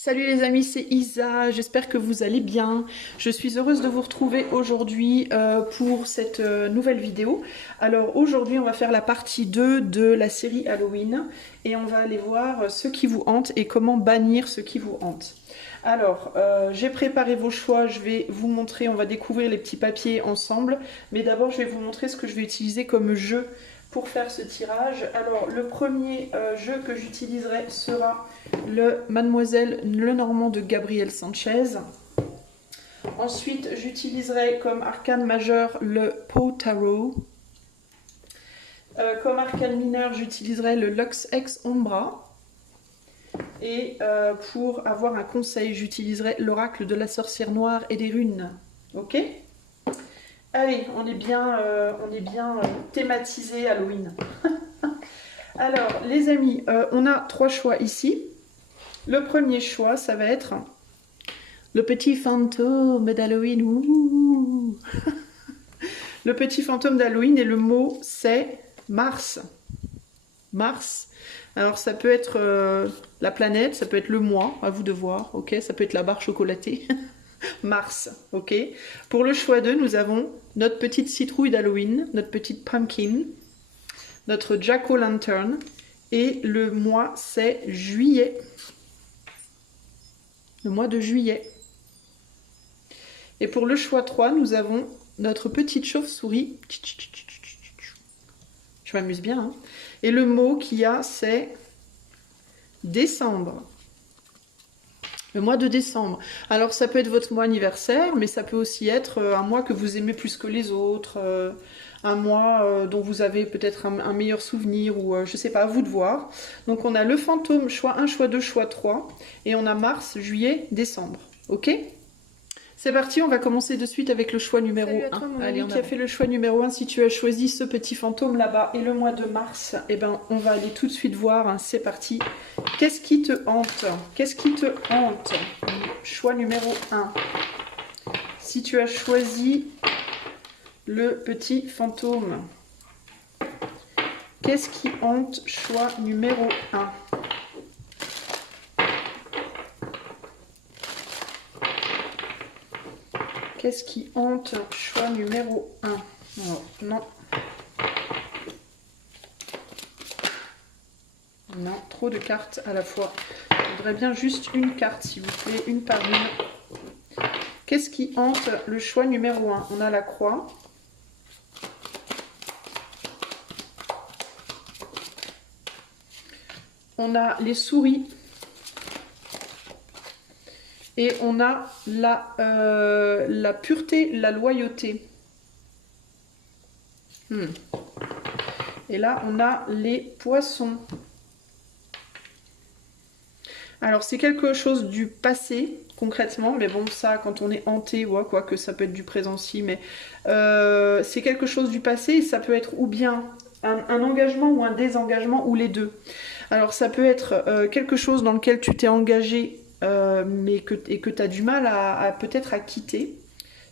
Salut les amis, c'est Isa, j'espère que vous allez bien. Je suis heureuse de vous retrouver aujourd'hui pour cette nouvelle vidéo. Alors aujourd'hui on va faire la partie 2 de la série Halloween et on va aller voir ce qui vous hante et comment bannir ce qui vous hante. Alors j'ai préparé vos choix, je vais vous montrer, on va découvrir les petits papiers ensemble, mais d'abord je vais vous montrer ce que je vais utiliser comme jeu pour faire ce tirage. Alors le premier jeu que j'utiliserai sera le Mademoiselle Lenormand de Gabriel Sanchez. Ensuite j'utiliserai comme arcane majeur le Pot Tarot. Comme arcane mineur j'utiliserai le Lux Ex Umbra. Et pour avoir un conseil j'utiliserai l'oracle de la sorcière noire et des runes. Ok ? Allez, on est bien thématisé Halloween. Alors, les amis, on a trois choix ici. Le premier choix, ça va être le petit fantôme d'Halloween. Ouh. Le petit fantôme d'Halloween et le mot, c'est Mars. Mars. Alors, ça peut être la planète, ça peut être le mois, à vous de voir, ok ? Ça peut être la barre chocolatée. Mars, ok. Pour le choix 2, nous avons notre petite citrouille d'Halloween, notre petite pumpkin, notre jack-o'-lantern, et le mois c'est juillet. Le mois de juillet. Et pour le choix 3, nous avons notre petite chauve-souris. Je m'amuse bien, hein. Et le mot qu'il y a, c'est décembre. Le mois de décembre. Alors ça peut être votre mois anniversaire, mais ça peut aussi être un mois que vous aimez plus que les autres, un mois dont vous avez peut-être un meilleur souvenir, ou je sais pas, à vous de voir. Donc on a le fantôme, choix 1, choix 2, choix 3, et on a mars, juillet, décembre. Ok ? C'est parti, on va commencer de suite avec le choix numéro 1. Toi, mon Allez, qui a fait le choix numéro 1, si tu as choisi ce petit fantôme là-bas et le mois de mars, eh ben, on va aller tout de suite voir, hein, c'est parti. Qu'est-ce qui te hante ? Qu'est-ce qui te hante ? Choix numéro 1. Si tu as choisi le petit fantôme, qu'est-ce qui hante ? Choix numéro 1. Qu'est-ce qui hante? Choix numéro 1. Alors, non. Non, trop de cartes à la fois. Je voudrais bien juste une carte, s'il vous plaît, une par une. Qu'est-ce qui hante le choix numéro 1? On a la croix. On a les souris. Et on a la pureté, la loyauté. Et là, on a les poissons. Alors, c'est quelque chose du passé, concrètement. Mais bon, ça, quand on est hanté, ouais, quoi que ça peut être du présent aussi. Mais c'est quelque chose du passé. Et ça peut être ou bien un engagement ou un désengagement, ou les deux. Alors, ça peut être quelque chose dans lequel tu t'es engagé, mais que tu as du mal à peut-être à quitter.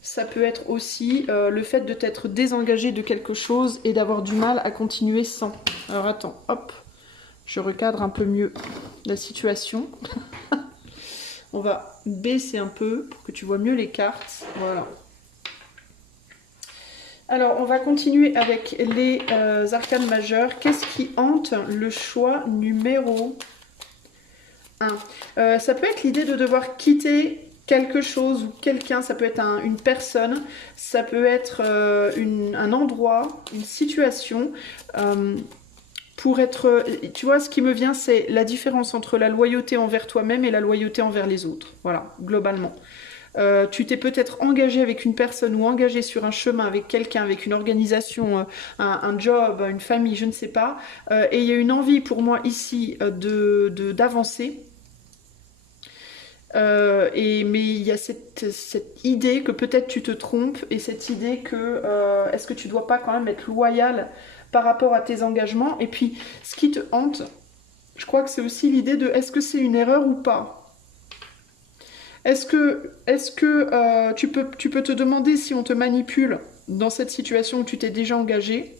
Ça peut être aussi le fait de t'être désengagé de quelque chose et d'avoir du mal à continuer sans. Alors attends, hop, je recadre un peu mieux la situation. On va baisser un peu pour que tu vois mieux les cartes. Voilà. Alors, on va continuer avec les arcanes majeures. Qu'est-ce qui hante le choix numéro 1? Ça peut être l'idée de devoir quitter quelque chose ou quelqu'un, ça peut être une personne, ça peut être un endroit, une situation, pour être... Tu vois, ce qui me vient, c'est la différence entre la loyauté envers toi-même et la loyauté envers les autres, voilà, globalement. Tu t'es peut-être engagé avec une personne ou engagé sur un chemin avec quelqu'un, avec une organisation, un job, une famille, je ne sais pas. Et il y a une envie pour moi ici d'avancer. Mais il y a cette idée que peut-être tu te trompes et cette idée que est-ce que tu dois pas quand même être loyal par rapport à tes engagements. Et puis ce qui te hante, je crois que c'est aussi l'idée de est-ce que c'est une erreur ou pas. Est-ce que tu peux te demander si on te manipule dans cette situation où tu t'es déjà engagé,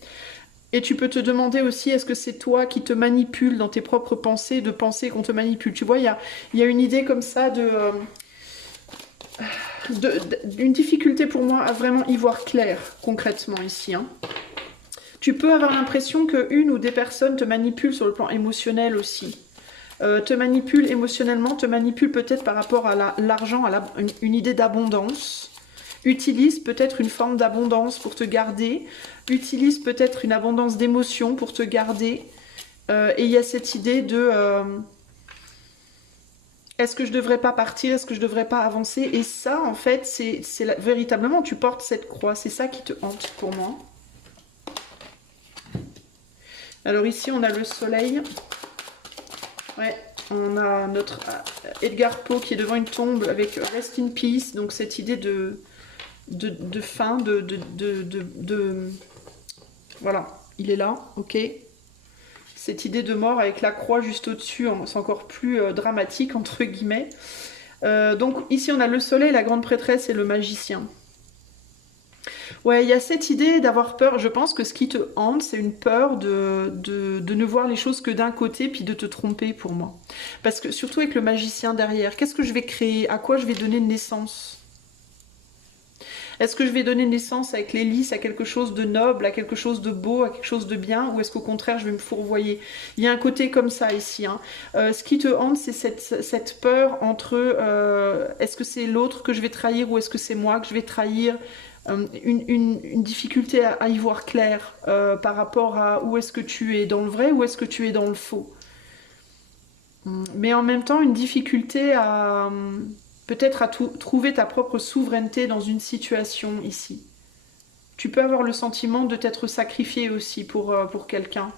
Et tu peux te demander aussi, est-ce que c'est toi qui te manipules dans tes propres pensées, de penser qu'on te manipule? Tu vois, il y a une idée comme ça d'une difficulté pour moi à vraiment y voir clair, concrètement, ici. Hein. Tu peux avoir l'impression qu'une ou des personnes te manipulent sur le plan émotionnel aussi. Te manipulent émotionnellement, te manipulent peut-être par rapport à l'argent, à une idée d'abondance. Utilise peut-être une forme d'abondance pour te garder. Utilise peut-être une abondance d'émotions pour te garder. Et il y a cette idée de... est-ce que je devrais pas partir? Est-ce que je devrais pas avancer? Et ça, en fait, c'est véritablement, tu portes cette croix. C'est ça qui te hante pour moi. Alors ici, on a le soleil. Ouais, on a notre Edgar Poe qui est devant une tombe avec Rest in Peace. Donc cette idée de fin, voilà, il est là, ok. Cette idée de mort avec la croix juste au-dessus, c'est encore plus dramatique, entre guillemets. Donc ici, on a le soleil, la grande prêtresse et le magicien. Ouais, il y a cette idée d'avoir peur. Je pense que ce qui te hante, c'est une peur de ne voir les choses que d'un côté, puis de te tromper pour moi. Parce que surtout avec le magicien derrière, qu'est-ce que je vais créer? À quoi je vais donner naissance? Est-ce que je vais donner naissance avec les lys à quelque chose de noble, à quelque chose de beau, à quelque chose de bien? Ou est-ce qu'au contraire, je vais me fourvoyer? Il y a un côté comme ça ici. Hein. Ce qui te hante, c'est cette peur entre est-ce que c'est l'autre que je vais trahir ou est-ce que c'est moi que je vais trahir? Une difficulté à y voir clair par rapport à où est-ce que tu es dans le vrai ou est-ce que tu es dans le faux. Mais en même temps, une difficulté à peut-être à trouver ta propre souveraineté dans une situation ici. Tu peux avoir le sentiment de t'être sacrifié aussi pour quelqu'un.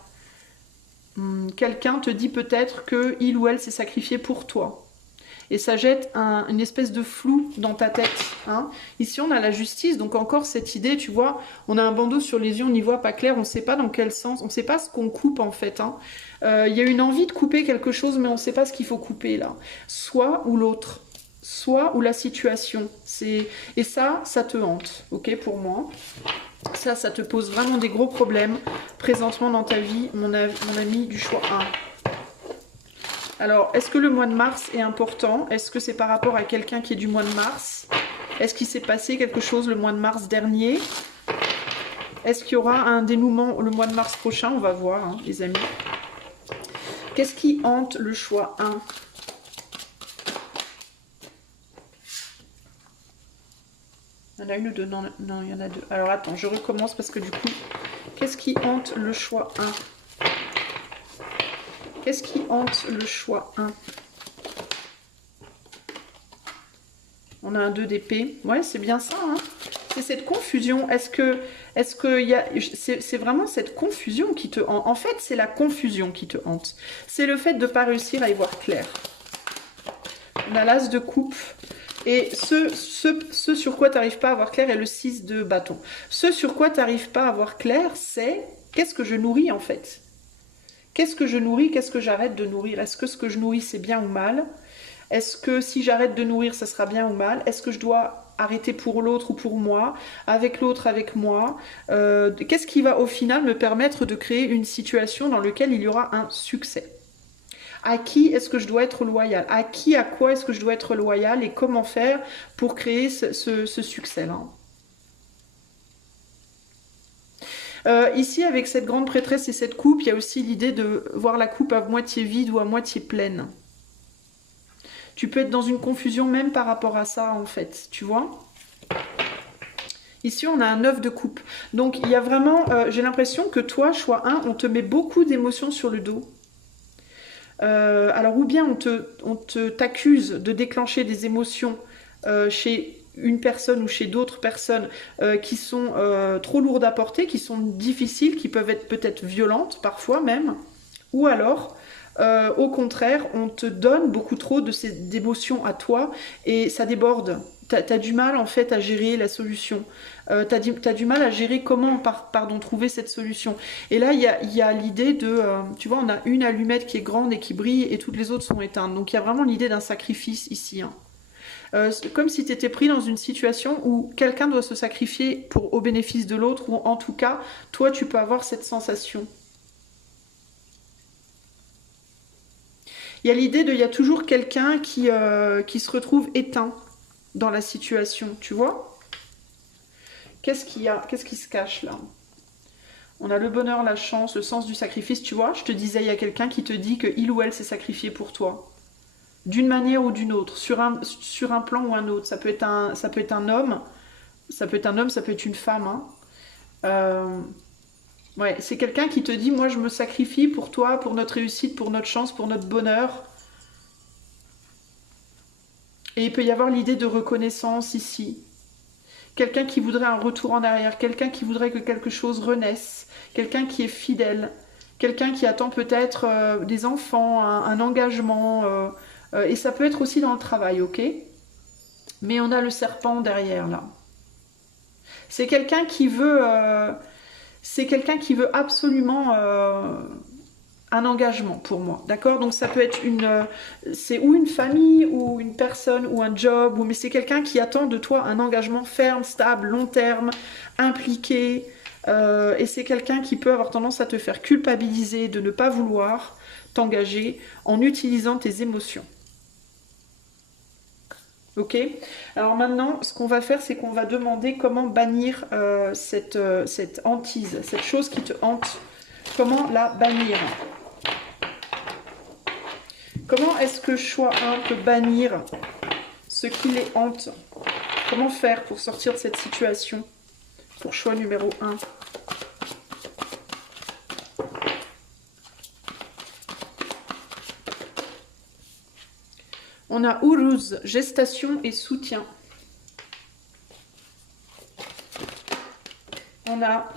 Quelqu'un te dit peut-être qu'il ou elle s'est sacrifié pour toi. Et ça jette une espèce de flou dans ta tête. Hein. Ici, on a la justice, donc encore cette idée, tu vois, on a un bandeau sur les yeux, on n'y voit pas clair, on ne sait pas dans quel sens, on ne sait pas ce qu'on coupe en fait. Hein. Y a une envie de couper quelque chose, mais on ne sait pas ce qu'il faut couper là. Soit ou l'autre. Soit ou la situation. Et ça te hante, ok, pour moi. Ça te pose vraiment des gros problèmes présentement dans ta vie, mon ami du choix 1. Alors, est-ce que le mois de mars est important? Est-ce que c'est par rapport à quelqu'un qui est du mois de mars? Est-ce qu'il s'est passé quelque chose le mois de mars dernier? Est-ce qu'il y aura un dénouement le mois de mars prochain? On va voir, hein, les amis. Qu'est-ce qui hante le choix 1? Il y en a une ou deux? Non, il y en a deux. Alors attends, je recommence parce que du coup, qu'est-ce qui hante le choix 1? Qu'est-ce qui hante le choix 1? On a un 2 d'épée. Ouais, c'est bien ça. Hein, c'est cette confusion. Est-ce que y a... C'est vraiment cette confusion qui te hante. En fait, c'est la confusion qui te hante. C'est le fait de ne pas réussir à y voir clair. On a l'as de coupe. Et ce sur quoi tu n'arrives pas à voir clair est le 6 de bâton. Ce sur quoi tu n'arrives pas à voir clair, c'est qu'est-ce que je nourris en fait? Qu'est-ce que je nourris? Qu'est-ce que j'arrête de nourrir? Est-ce que ce que je nourris, c'est bien ou mal? Est-ce que si j'arrête de nourrir, ça sera bien ou mal? Est-ce que je dois arrêter pour l'autre ou pour moi? Avec l'autre, avec moi? Qu'est-ce qui va au final me permettre de créer une situation dans laquelle il y aura un succès? À qui est-ce que je dois être loyal? À qui, à quoi est-ce que je dois être loyal? Et comment faire pour créer ce succès-là? Ici, avec cette grande prêtresse et cette coupe, il y a aussi l'idée de voir la coupe à moitié vide ou à moitié pleine. Tu peux être dans une confusion même par rapport à ça, en fait, tu vois. Ici, on a un 9 de coupe. Donc, il y a vraiment, j'ai l'impression que toi, choix 1, on te met beaucoup d'émotions sur le dos. Alors, ou bien on t'accuse de déclencher des émotions chez une personne ou chez d'autres personnes qui sont trop lourdes à porter, qui sont difficiles, qui peuvent être peut-être violentes parfois même, ou alors au contraire on te donne beaucoup trop d'émotions à toi et ça déborde. T'as du mal en fait à gérer la solution, t'as du mal à gérer comment trouver cette solution. Et là il y a l'idée de, tu vois, on a une allumette qui est grande et qui brille et toutes les autres sont éteintes, donc il y a vraiment l'idée d'un sacrifice ici, hein. C'est comme si tu étais pris dans une situation où quelqu'un doit se sacrifier au bénéfice de l'autre, ou en tout cas, toi, tu peux avoir cette sensation. Il y a l'idée il y a toujours quelqu'un qui se retrouve éteint dans la situation, tu vois? Qu'est-ce qu'il y a? Qu'est-ce qui se cache là? On a le bonheur, la chance, le sens du sacrifice, tu vois? Je te disais, il y a quelqu'un qui te dit que il ou elle s'est sacrifié pour toi. D'une manière ou d'une autre, sur un plan ou un autre. Ça peut être un homme, ça peut être un homme, ça peut être une femme. Hein. Ouais, c'est quelqu'un qui te dit, moi je me sacrifie pour toi, pour notre réussite, pour notre chance, pour notre bonheur. Et il peut y avoir l'idée de reconnaissance ici. Quelqu'un qui voudrait un retour en arrière, quelqu'un qui voudrait que quelque chose renaisse, quelqu'un qui est fidèle, quelqu'un qui attend peut-être des enfants, un engagement, et ça peut être aussi dans le travail, ok? Mais on a le serpent derrière là. C'est quelqu'un qui veut, absolument un engagement pour moi, d'accord? Donc ça peut être c'est ou une famille ou une personne ou un job, mais c'est quelqu'un qui attend de toi un engagement ferme, stable, long terme, impliqué, et c'est quelqu'un qui peut avoir tendance à te faire culpabiliser de ne pas vouloir t'engager en utilisant tes émotions. Ok? Alors maintenant, ce qu'on va faire, c'est qu'on va demander comment bannir cette hantise, cette chose qui te hante. Comment la bannir? Comment est-ce que choix 1 peut bannir ce qui les hante? Comment faire pour sortir de cette situation? Pour choix numéro 1. On a Uruz, gestation et soutien. On a...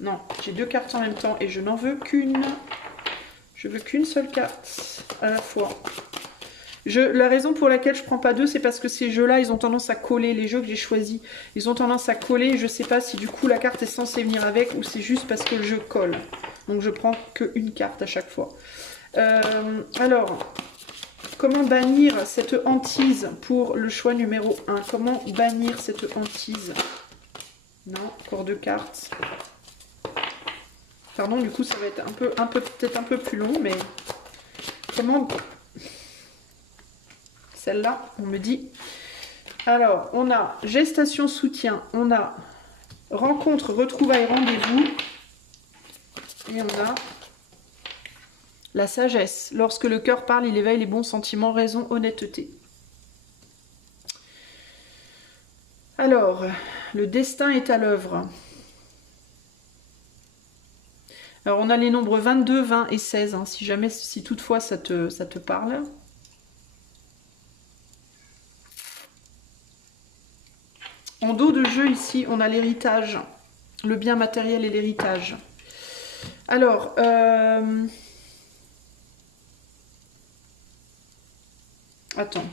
Non, j'ai 2 cartes en même temps et je n'en veux qu'une. Je veux qu'une seule carte à la fois. La raison pour laquelle je prends pas 2, c'est parce que ces jeux-là, ils ont tendance à coller. Les jeux que j'ai choisis, ils ont tendance à coller. Je sais pas si du coup la carte est censée venir avec ou c'est juste parce que le jeu colle. Donc je prends qu'une carte à chaque fois. Alors, comment bannir cette hantise pour le choix numéro 1? Comment bannir cette hantise? Non, encore 2 cartes. Pardon, du coup, ça va être peut-être un peu plus long, mais comment... Celle-là, on me dit. Alors, on a gestation, soutien, on a rencontre, retrouvailles, rendez-vous, et on a la sagesse. Lorsque le cœur parle, il éveille les bons sentiments, raison, honnêteté. Alors, le destin est à l'œuvre. Alors, on a les nombres 22, 20 et 16, hein, si toutefois ça te parle. En dos de jeu, ici, on a l'héritage, le bien matériel et l'héritage. Alors, attends.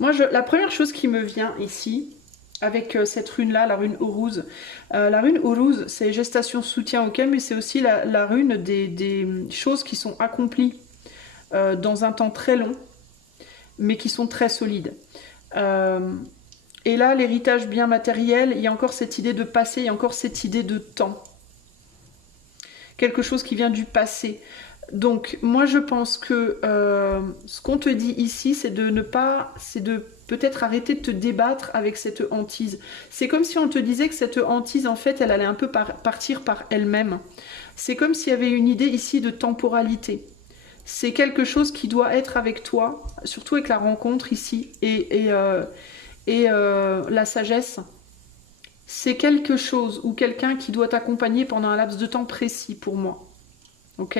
Moi, la première chose qui me vient ici, avec cette rune-là, la rune Uruz. La rune Uruz, c'est gestation, soutien, ok, mais c'est aussi la rune des choses qui sont accomplies dans un temps très long, mais qui sont très solides. Et là, l'héritage bien matériel, il y a encore cette idée de passé, il y a encore cette idée de temps. Quelque chose qui vient du passé. Donc, moi, je pense que ce qu'on te dit ici, c'est de peut-être arrêter de te débattre avec cette hantise. C'est comme si on te disait que cette hantise, en fait, elle allait un peu partir par elle-même. C'est comme s'il y avait une idée ici de temporalité. C'est quelque chose qui doit être avec toi, surtout avec la rencontre ici, et la sagesse. C'est quelque chose ou quelqu'un qui doit t'accompagner pendant un laps de temps précis pour moi. Ok ?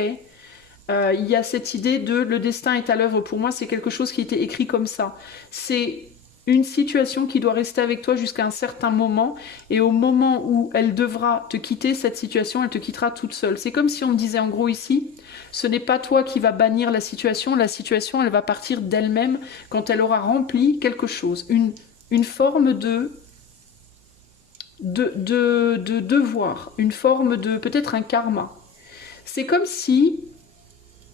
Il y a cette idée de le destin est à l'œuvre. Pour moi, c'est quelque chose qui était écrit comme ça. C'est une situation qui doit rester avec toi jusqu'à un certain moment, et au moment où elle devra te quitter, cette situation, elle te quittera toute seule. C'est comme si on me disait en gros ici, ce n'est pas toi qui va bannir la situation, elle va partir d'elle-même quand elle aura rempli quelque chose, une forme de devoir, une forme de peut-être un karma. C'est comme si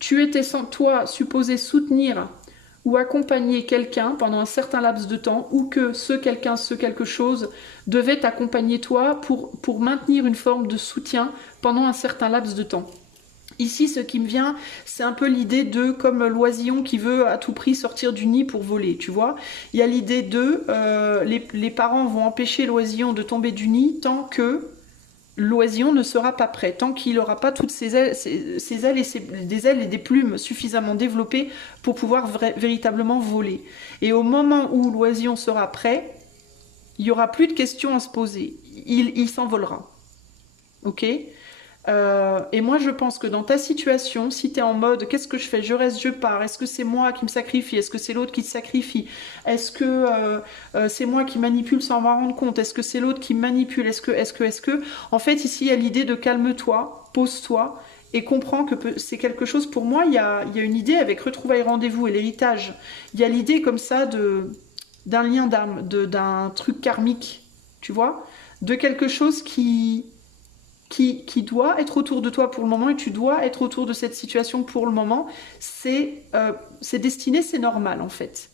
tu étais toi supposé soutenir ou accompagner quelqu'un pendant un certain laps de temps, ou que ce quelqu'un, ce quelque chose devait t'accompagner toi pour maintenir une forme de soutien pendant un certain laps de temps. Ici, ce qui me vient, c'est un peu l'idée de, comme l'oisillon qui veut à tout prix sortir du nid pour voler, tu vois. Il y a l'idée de, les parents vont empêcher l'oisillon de tomber du nid tant que l'oisillon ne sera pas prêt, tant qu'il n'aura pas toutes ses ailes, des ailes et des plumes suffisamment développées pour pouvoir véritablement voler. Et au moment où l'oisillon sera prêt, il n'y aura plus de questions à se poser. Il s'envolera. Ok ? Et moi je pense que dans ta situation, si tu es en mode qu'est-ce que je fais, je reste, je pars, est-ce que c'est moi qui me sacrifie, est-ce que c'est l'autre qui te sacrifie, est-ce que c'est moi qui manipule sans m'en rendre compte, est-ce que c'est l'autre qui me manipule, est-ce que en fait ici il y a l'idée de calme-toi, pose-toi et comprends que c'est quelque chose. Pour moi il y a une idée avec retrouvailles rendez-vous et l'héritage, il y a l'idée comme ça d'un lien d'âme, d'un truc karmique, tu vois, de quelque chose qui doit être autour de toi pour le moment, et tu dois être autour de cette situation pour le moment. C'est destiné, c'est normal en fait.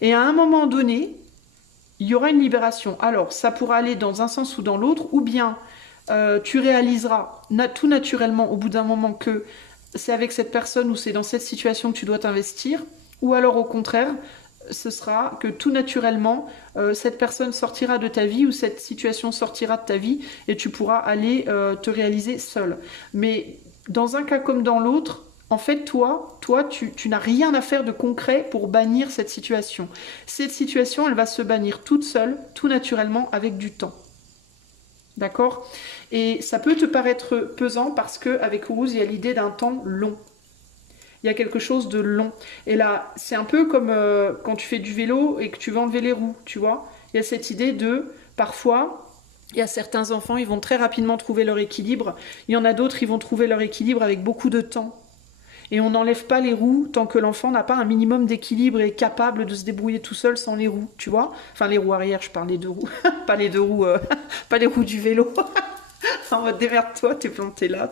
Et à un moment donné, il y aura une libération. Alors, ça pourra aller dans un sens ou dans l'autre, ou bien tu réaliseras tout naturellement au bout d'un moment que c'est avec cette personne ou c'est dans cette situation que tu dois t'investir, ou alors au contraire, ce sera que tout naturellement, cette personne sortira de ta vie ou cette situation sortira de ta vie et tu pourras aller te réaliser seul. Mais dans un cas comme dans l'autre, en fait, toi tu n'as rien à faire de concret pour bannir cette situation. Cette situation, elle va se bannir toute seule, tout naturellement, avec du temps. D'accord ? Et ça peut te paraître pesant parce qu'avec Uruz, il y a l'idée d'un temps long. Il y a quelque chose de long. Et là, c'est un peu comme quand tu fais du vélo et que tu veux enlever les roues, tu vois. Il y a cette idée de, parfois, il y a certains enfants, ils vont très rapidement trouver leur équilibre. Il y en a d'autres, ils vont trouver leur équilibre avec beaucoup de temps. Et on n'enlève pas les roues tant que l'enfant n'a pas un minimum d'équilibre et est capable de se débrouiller tout seul sans les roues, tu vois. Enfin, les roues arrière, je parle des deux roues. Pas les deux roues, pas les roues du vélo. En mode, démerde-toi, t'es planté là,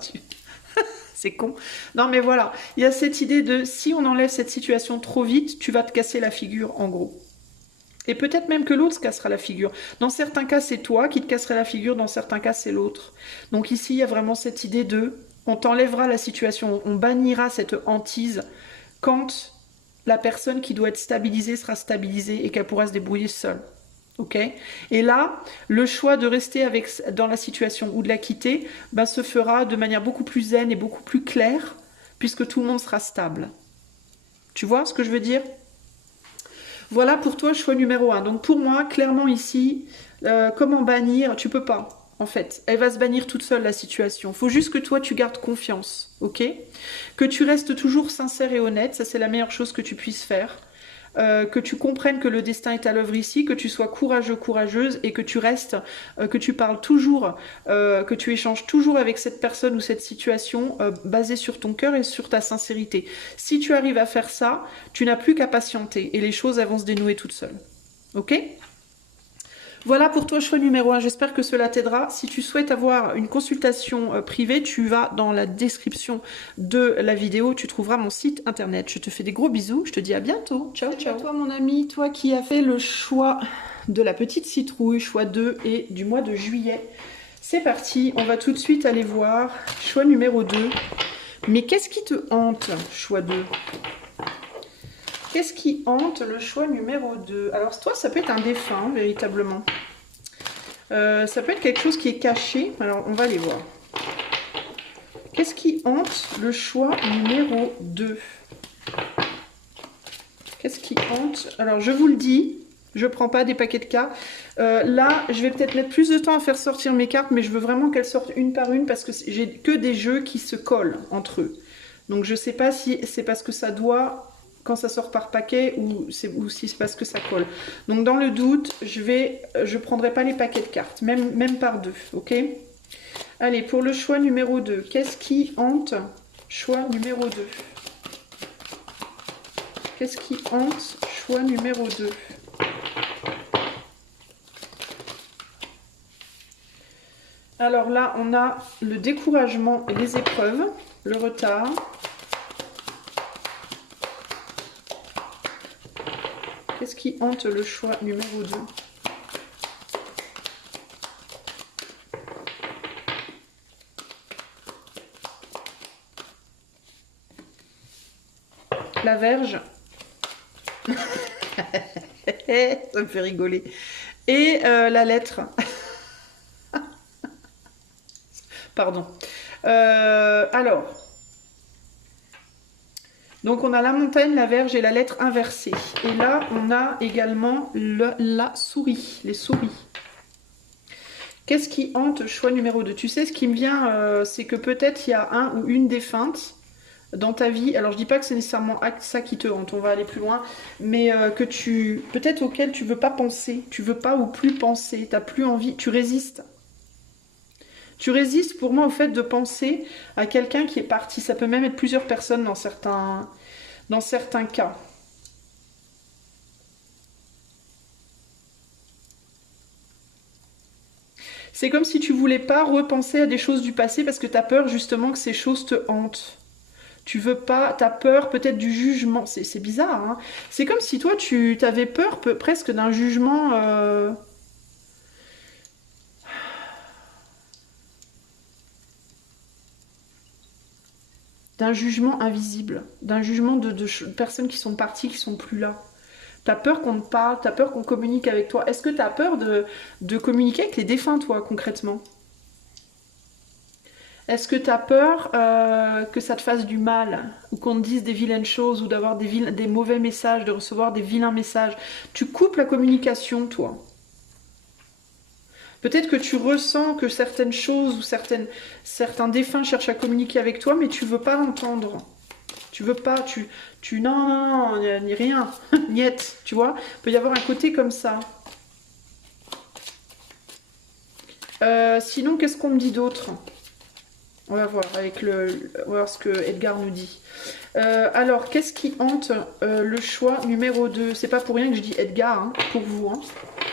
c'est con. Non mais voilà, il y a cette idée de si on enlève cette situation trop vite, tu vas te casser la figure en gros. Et peut-être même que l'autre se cassera la figure. Dans certains cas, c'est toi qui te casserais la figure, dans certains cas, c'est l'autre. Donc ici, il y a vraiment cette idée de on t'enlèvera la situation, on bannira cette hantise quand la personne qui doit être stabilisée sera stabilisée et qu'elle pourra se débrouiller seule. Ok ? Et là, le choix de rester dans la situation ou de la quitter se fera de manière beaucoup plus zen et beaucoup plus claire, puisque tout le monde sera stable. Tu vois ce que je veux dire ? Voilà pour toi, choix numéro 1. Donc pour moi, clairement ici, comment bannir ? Tu peux pas, en fait. Elle va se bannir toute seule, la situation. Il faut juste que toi, tu gardes confiance, ok ? Que tu restes toujours sincère et honnête, ça c'est la meilleure chose que tu puisses faire. Que tu comprennes que le destin est à l'œuvre ici, que tu sois courageux, courageuse et que tu restes, que tu parles toujours, que tu échanges toujours avec cette personne ou cette situation basée sur ton cœur et sur ta sincérité. Si tu arrives à faire ça, tu n'as plus qu'à patienter et les choses elles vont se dénouer toutes seules. Ok ? Voilà pour toi, choix numéro 1. J'espère que cela t'aidera. Si tu souhaites avoir une consultation privée, tu vas dans la description de la vidéo. Tu trouveras mon site internet. Je te fais des gros bisous. Je te dis à bientôt. Ciao, ciao. Salut à toi, mon ami. Toi qui as fait le choix de la petite citrouille, choix 2 et du mois de juillet. C'est parti. On va tout de suite aller voir choix numéro 2. Mais qu'est-ce qui te hante, choix 2 ? Qu'est-ce qui hante le choix numéro 2 ? Alors toi, ça peut être un défunt, véritablement. Ça peut être quelque chose qui est caché. Alors, on va aller voir. Qu'est-ce qui hante le choix numéro 2 ? Qu'est-ce qui hante ? Alors, je vous le dis, je ne prends pas des paquets de cartes. Là, je vais peut-être mettre plus de temps à faire sortir mes cartes, mais je veux vraiment qu'elles sortent une par une parce que j'ai que des jeux qui se collent entre eux. Donc, je ne sais pas si c'est parce que ça doit... quand ça sort par paquet ou si c'est parce que ça colle. Donc dans le doute, je prendrai pas les paquets de cartes, même par deux, ok ? Allez, pour le choix numéro 2, qu'est-ce qui hante choix numéro 2 ? Qu'est-ce qui hante choix numéro 2 ? Alors là, on a le découragement et les épreuves, le retard, Qu'est-ce qui hante le choix numéro 2? La Vierge. Ça me fait rigoler. Et la lettre. Pardon. Alors. Donc on a la montagne, la Vierge et la lettre inversée. Et là, on a également la souris, les souris. Qu'est-ce qui hante choix numéro 2? Tu sais, ce qui me vient, c'est que peut-être il y a un ou une défunte dans ta vie. Alors je dis pas que c'est nécessairement ça qui te hante, on va aller plus loin. Mais que peut-être auquel tu veux pas penser. Tu veux pas ou plus penser. T'as plus envie, tu résistes. Tu résistes pour moi au fait de penser à quelqu'un qui est parti. Ça peut même être plusieurs personnes dans certains cas. C'est comme si tu voulais pas repenser à des choses du passé parce que tu as peur justement que ces choses te hantent. Tu veux pas, tu as peur peut-être du jugement. C'est bizarre, hein. C'est comme si toi tu avais peur presque d'un jugement... d'un jugement invisible, d'un jugement de personnes qui sont parties, qui sont plus là. T'as peur qu'on te parle, t'as peur qu'on communique avec toi. Est-ce que t'as peur de communiquer avec les défunts, toi, concrètement? Est-ce que t'as peur que ça te fasse du mal? Ou qu'on te dise des vilaines choses, ou d'avoir des mauvais messages, de recevoir des vilains messages? Tu coupes la communication, toi. Peut-être que tu ressens que certaines choses ou certains défunts cherchent à communiquer avec toi, mais tu veux pas l'entendre. Tu veux pas, non, ni rien, niet, tu vois. Il peut y avoir un côté comme ça. Sinon, qu'est-ce qu'on me dit d'autre? On va voir on va voir ce que Edgar nous dit. Alors, qu'est-ce qui hante le choix numéro 2? C'est pas pour rien que je dis Edgar, hein, pour vous. Hein.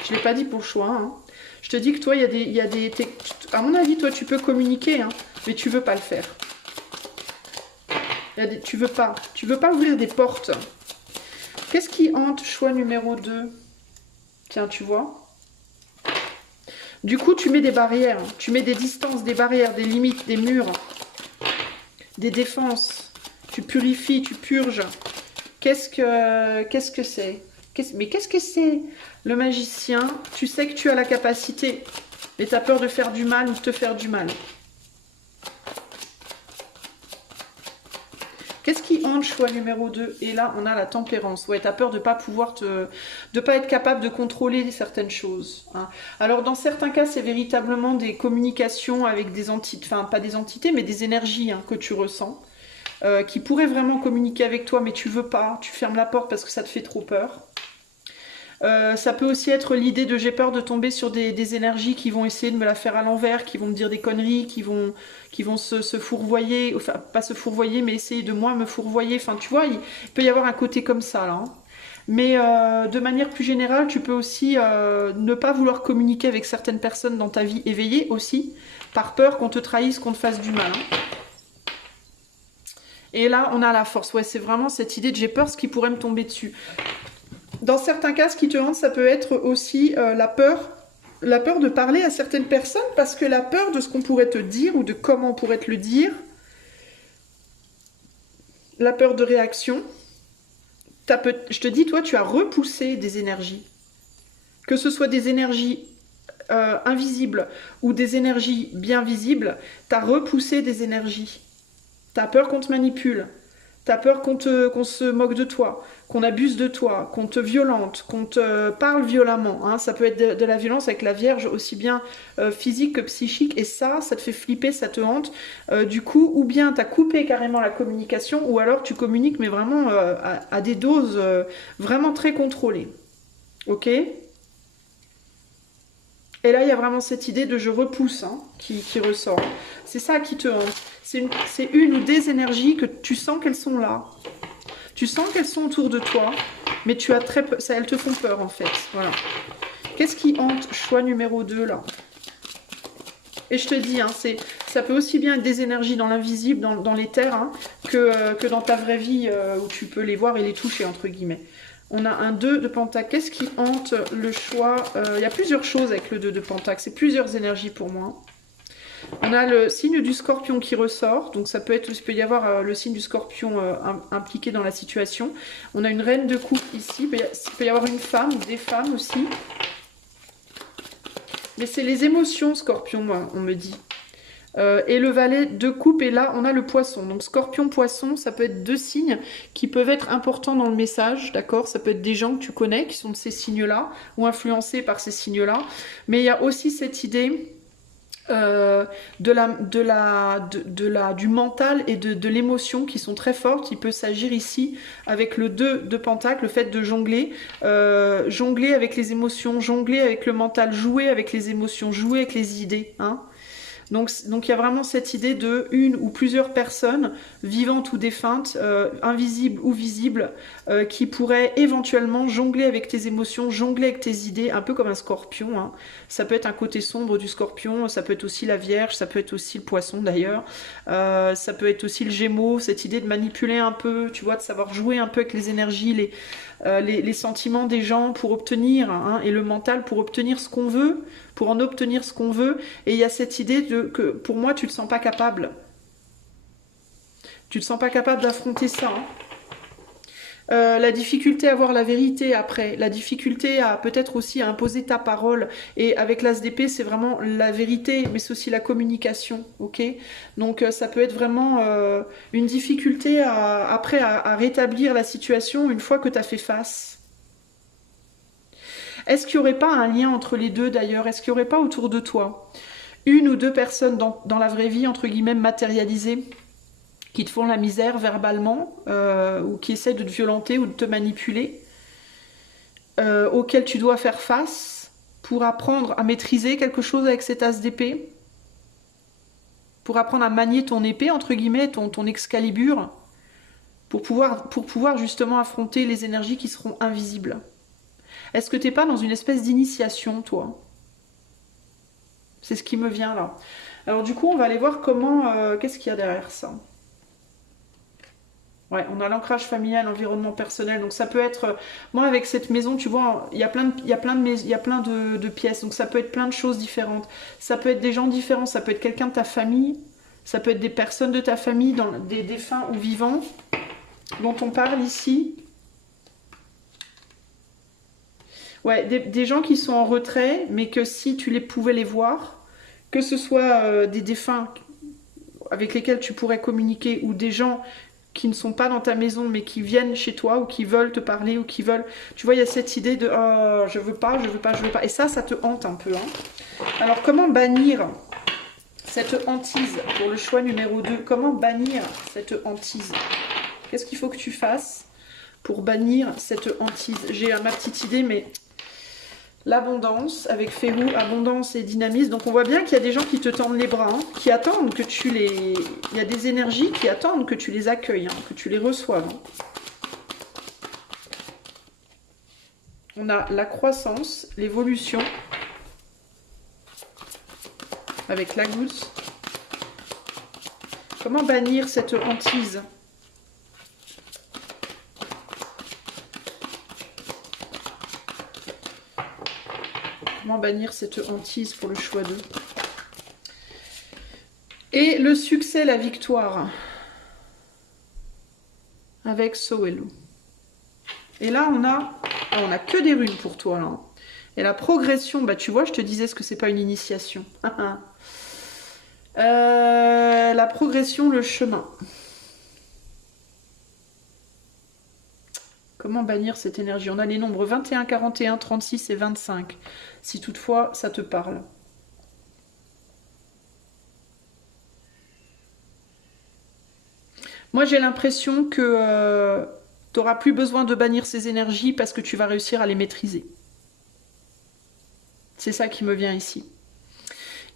Je l'ai pas dit pour le choix. Hein. Je te dis que toi, à mon avis, toi, tu peux communiquer, hein, mais tu veux pas le faire. Tu veux pas ouvrir des portes. Qu'est-ce qui hante choix numéro 2? Tiens, tu vois. Du coup, tu mets des barrières, tu mets des distances, des barrières, des limites, des murs, des défenses. Tu purifies, tu purges. Qu'est-ce que c'est? Mais qu'est-ce que c'est? Le magicien, tu sais que tu as la capacité, mais tu as peur de faire du mal ou de te faire du mal. Qu'est-ce qui hante choix numéro 2? Et là, on a la tempérance. Ouais, tu as peur de pas pouvoir de pas être capable de contrôler certaines choses. Hein. Alors, dans certains cas, c'est véritablement des communications avec des entités, enfin, pas des entités, mais des énergies hein, que tu ressens, qui pourraient vraiment communiquer avec toi, mais tu veux pas, tu fermes la porte parce que ça te fait trop peur. Ça peut aussi être l'idée de j'ai peur de tomber sur des énergies qui vont essayer de me la faire à l'envers, qui vont me dire des conneries, qui vont se fourvoyer, enfin pas se fourvoyer mais essayer de moi me fourvoyer, enfin tu vois, il peut y avoir un côté comme ça là. Hein. Mais de manière plus générale, tu peux aussi ne pas vouloir communiquer avec certaines personnes dans ta vie éveillée aussi, par peur qu'on te trahisse, qu'on te fasse du mal. Hein. Et là, on a la force. Ouais, c'est vraiment cette idée de j'ai peur ce qui pourrait me tomber dessus. Dans certains cas, ce qui te hante, ça peut être aussi la peur de parler à certaines personnes parce que la peur de ce qu'on pourrait te dire ou de comment on pourrait te le dire, la peur de réaction, je te dis, toi, tu as repoussé des énergies. Que ce soit des énergies invisibles ou des énergies bien visibles, tu as repoussé des énergies. Tu as peur qu'on te manipule. Tu as peur qu'on se moque de toi, qu'on abuse de toi, qu'on te violente, qu'on te parle violemment. Hein. Ça peut être de la violence avec la Vierge, aussi bien physique que psychique. Et ça te fait flipper, ça te hante. Du coup, ou bien tu as coupé carrément la communication, ou alors tu communiques, mais vraiment à des doses vraiment très contrôlées. Ok ? Et là, il y a vraiment cette idée de je repousse hein, qui ressort. C'est ça qui te hante. C'est une ou des énergies que tu sens qu'elles sont là. Tu sens qu'elles sont autour de toi, mais tu as très peur. Elles te font peur en fait. Voilà. Qu'est-ce qui hante choix numéro 2 là? Et je te dis, hein, ça peut aussi bien être des énergies dans l'invisible, dans l'éther, hein, que dans ta vraie vie où tu peux les voir et les toucher entre guillemets. On a un 2 de pentacle. Qu'est-ce qui hante le choix? Il y a plusieurs choses avec le 2 de pentacle. C'est plusieurs énergies pour moi. On a le signe du scorpion qui ressort. Donc ça peut être, il peut y avoir le signe du scorpion impliqué dans la situation. On a une reine de coupe ici. Il peut y avoir une femme ou des femmes aussi. Mais c'est les émotions, scorpion, moi, on me dit. Et le valet de coupe, et là on a le poisson. Donc scorpion, poisson, ça peut être deux signes qui peuvent être importants dans le message, d'accord? Ça peut être des gens que tu connais qui sont de ces signes-là ou influencés par ces signes-là. Mais il y a aussi cette idée du mental et de l'émotion qui sont très fortes. Il peut s'agir ici avec le 2 de pentacle, le fait de jongler, jongler avec les émotions, jongler avec le mental, jouer avec les émotions, jouer avec les idées, hein. Donc il y a vraiment cette idée de une ou plusieurs personnes, vivantes ou défuntes, invisibles ou visibles, qui pourraient éventuellement jongler avec tes émotions, jongler avec tes idées, un peu comme un scorpion, hein. Ça peut être un côté sombre du scorpion, ça peut être aussi la Vierge, ça peut être aussi le poisson d'ailleurs, ça peut être aussi le Gémeaux, cette idée de manipuler un peu, tu vois, de savoir jouer un peu avec les énergies, les sentiments des gens pour obtenir, hein, et le mental pour obtenir ce qu'on veut, pour en obtenir ce qu'on veut. Et il y a cette idée que pour moi tu ne te sens pas capable. Tu ne te sens pas capable d'affronter ça, hein. La difficulté à voir la vérité après, la difficulté à peut-être aussi à imposer ta parole. Et avec l'As d'épée, c'est vraiment la vérité, mais c'est aussi la communication, ok? Donc ça peut être vraiment une difficulté après à rétablir la situation une fois que tu as fait face. Est-ce qu'il n'y aurait pas un lien entre les deux d'ailleurs? Est-ce qu'il n'y aurait pas autour de toi une ou deux personnes dans la vraie vie, entre guillemets, matérialisées, qui te font la misère verbalement, ou qui essaient de te violenter ou de te manipuler, auxquelles tu dois faire face pour apprendre à maîtriser quelque chose avec cet as d'épée, pour apprendre à manier ton épée, entre guillemets, ton Excalibur, pour pouvoir justement affronter les énergies qui seront invisibles. Est-ce que t'es pas dans une espèce d'initiation, toi? C'est ce qui me vient là. Alors du coup, on va aller voir comment... qu'est-ce qu'il y a derrière ça? Ouais, on a l'ancrage familial, l'environnement personnel. Donc ça peut être... moi, avec cette maison, tu vois, il y a plein de pièces. Donc ça peut être plein de choses différentes. Ça peut être des gens différents. Ça peut être quelqu'un de ta famille. Ça peut être des personnes de ta famille, des défunts ou vivants, dont on parle ici. Ouais, des gens qui sont en retrait, mais que si tu pouvais les voir, que ce soit des défunts avec lesquels tu pourrais communiquer, ou des gens qui ne sont pas dans ta maison, mais qui viennent chez toi, ou qui veulent te parler, ou qui veulent... Tu vois, il y a cette idée de « oh, je veux pas, je veux pas, je veux pas ». Et ça te hante un peu, hein. Alors, comment bannir cette hantise pour le choix numéro 2? Comment bannir cette hantise? Qu'est-ce qu'il faut que tu fasses pour bannir cette hantise? J'ai ma petite idée, mais... l'abondance, avec Férou, abondance et dynamisme. Donc on voit bien qu'il y a des gens qui te tendent les bras, hein, qui attendent que tu les... il y a des énergies qui attendent que tu les accueilles, hein, que tu les reçoives, hein. On a la croissance, l'évolution, avec la goutte. Comment bannir cette hantise? Comment bannir cette hantise pour le choix 2? Et le succès, la victoire. Avec Sowelu. Et là, on a que des runes pour toi, là. Et la progression, bah tu vois, je te disais ce que c'est pas une initiation. La progression, le chemin. Comment bannir cette énergie? On a les nombres 21, 41, 36 et 25. Si toutefois, ça te parle. Moi, j'ai l'impression que tu n'auras plus besoin de bannir ces énergies parce que tu vas réussir à les maîtriser. C'est ça qui me vient ici.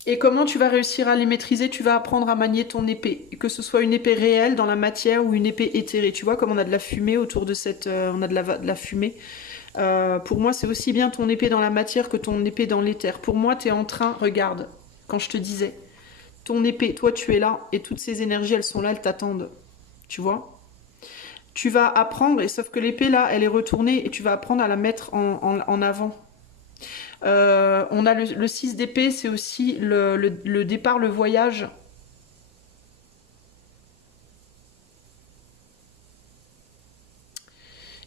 Et comment tu vas réussir à les maîtriser? Tu vas apprendre à manier ton épée. Que ce soit une épée réelle dans la matière ou une épée éthérée. Tu vois comme on a de la fumée autour de cette... on a de la fumée. Pour moi, c'est aussi bien ton épée dans la matière que ton épée dans l'éther. Pour moi, tu es en train... Regarde, quand je te disais, ton épée, toi tu es là et toutes ces énergies, elles sont là, elles t'attendent. Tu vois? tu vas apprendre, et sauf que l'épée là, elle est retournée, et tu vas apprendre à la mettre en avant. On a le 6 d'épée, c'est aussi le départ, le voyage.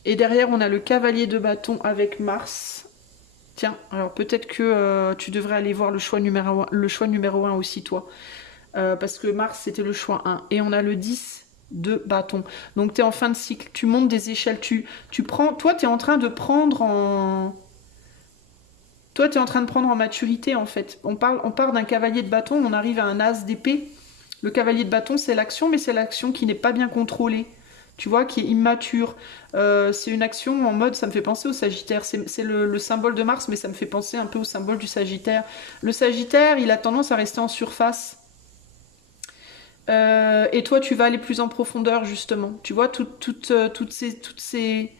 Et derrière, on a le cavalier de bâton avec Mars. Tiens, alors peut-être que tu devrais aller voir le choix numéro 1 aussi, toi. Parce que Mars, c'était le choix 1. Et on a le 10 de bâton. Donc, tu es en fin de cycle. Tu montes des échelles. Tu prends... Toi, tu es en train de prendre en... Toi, tu es en train de prendre en maturité, en fait. On part d'un cavalier de bâton, on arrive à un as d'épée. Le cavalier de bâton, c'est l'action, mais c'est l'action qui n'est pas bien contrôlée. Tu vois, qui est immature. C'est une action en mode, ça me fait penser au Sagittaire. C'est le symbole de Mars, mais ça me fait penser un peu au symbole du Sagittaire. Le Sagittaire, il a tendance à rester en surface. Et toi, tu vas aller plus en profondeur, justement. Tu vois, toutes ces...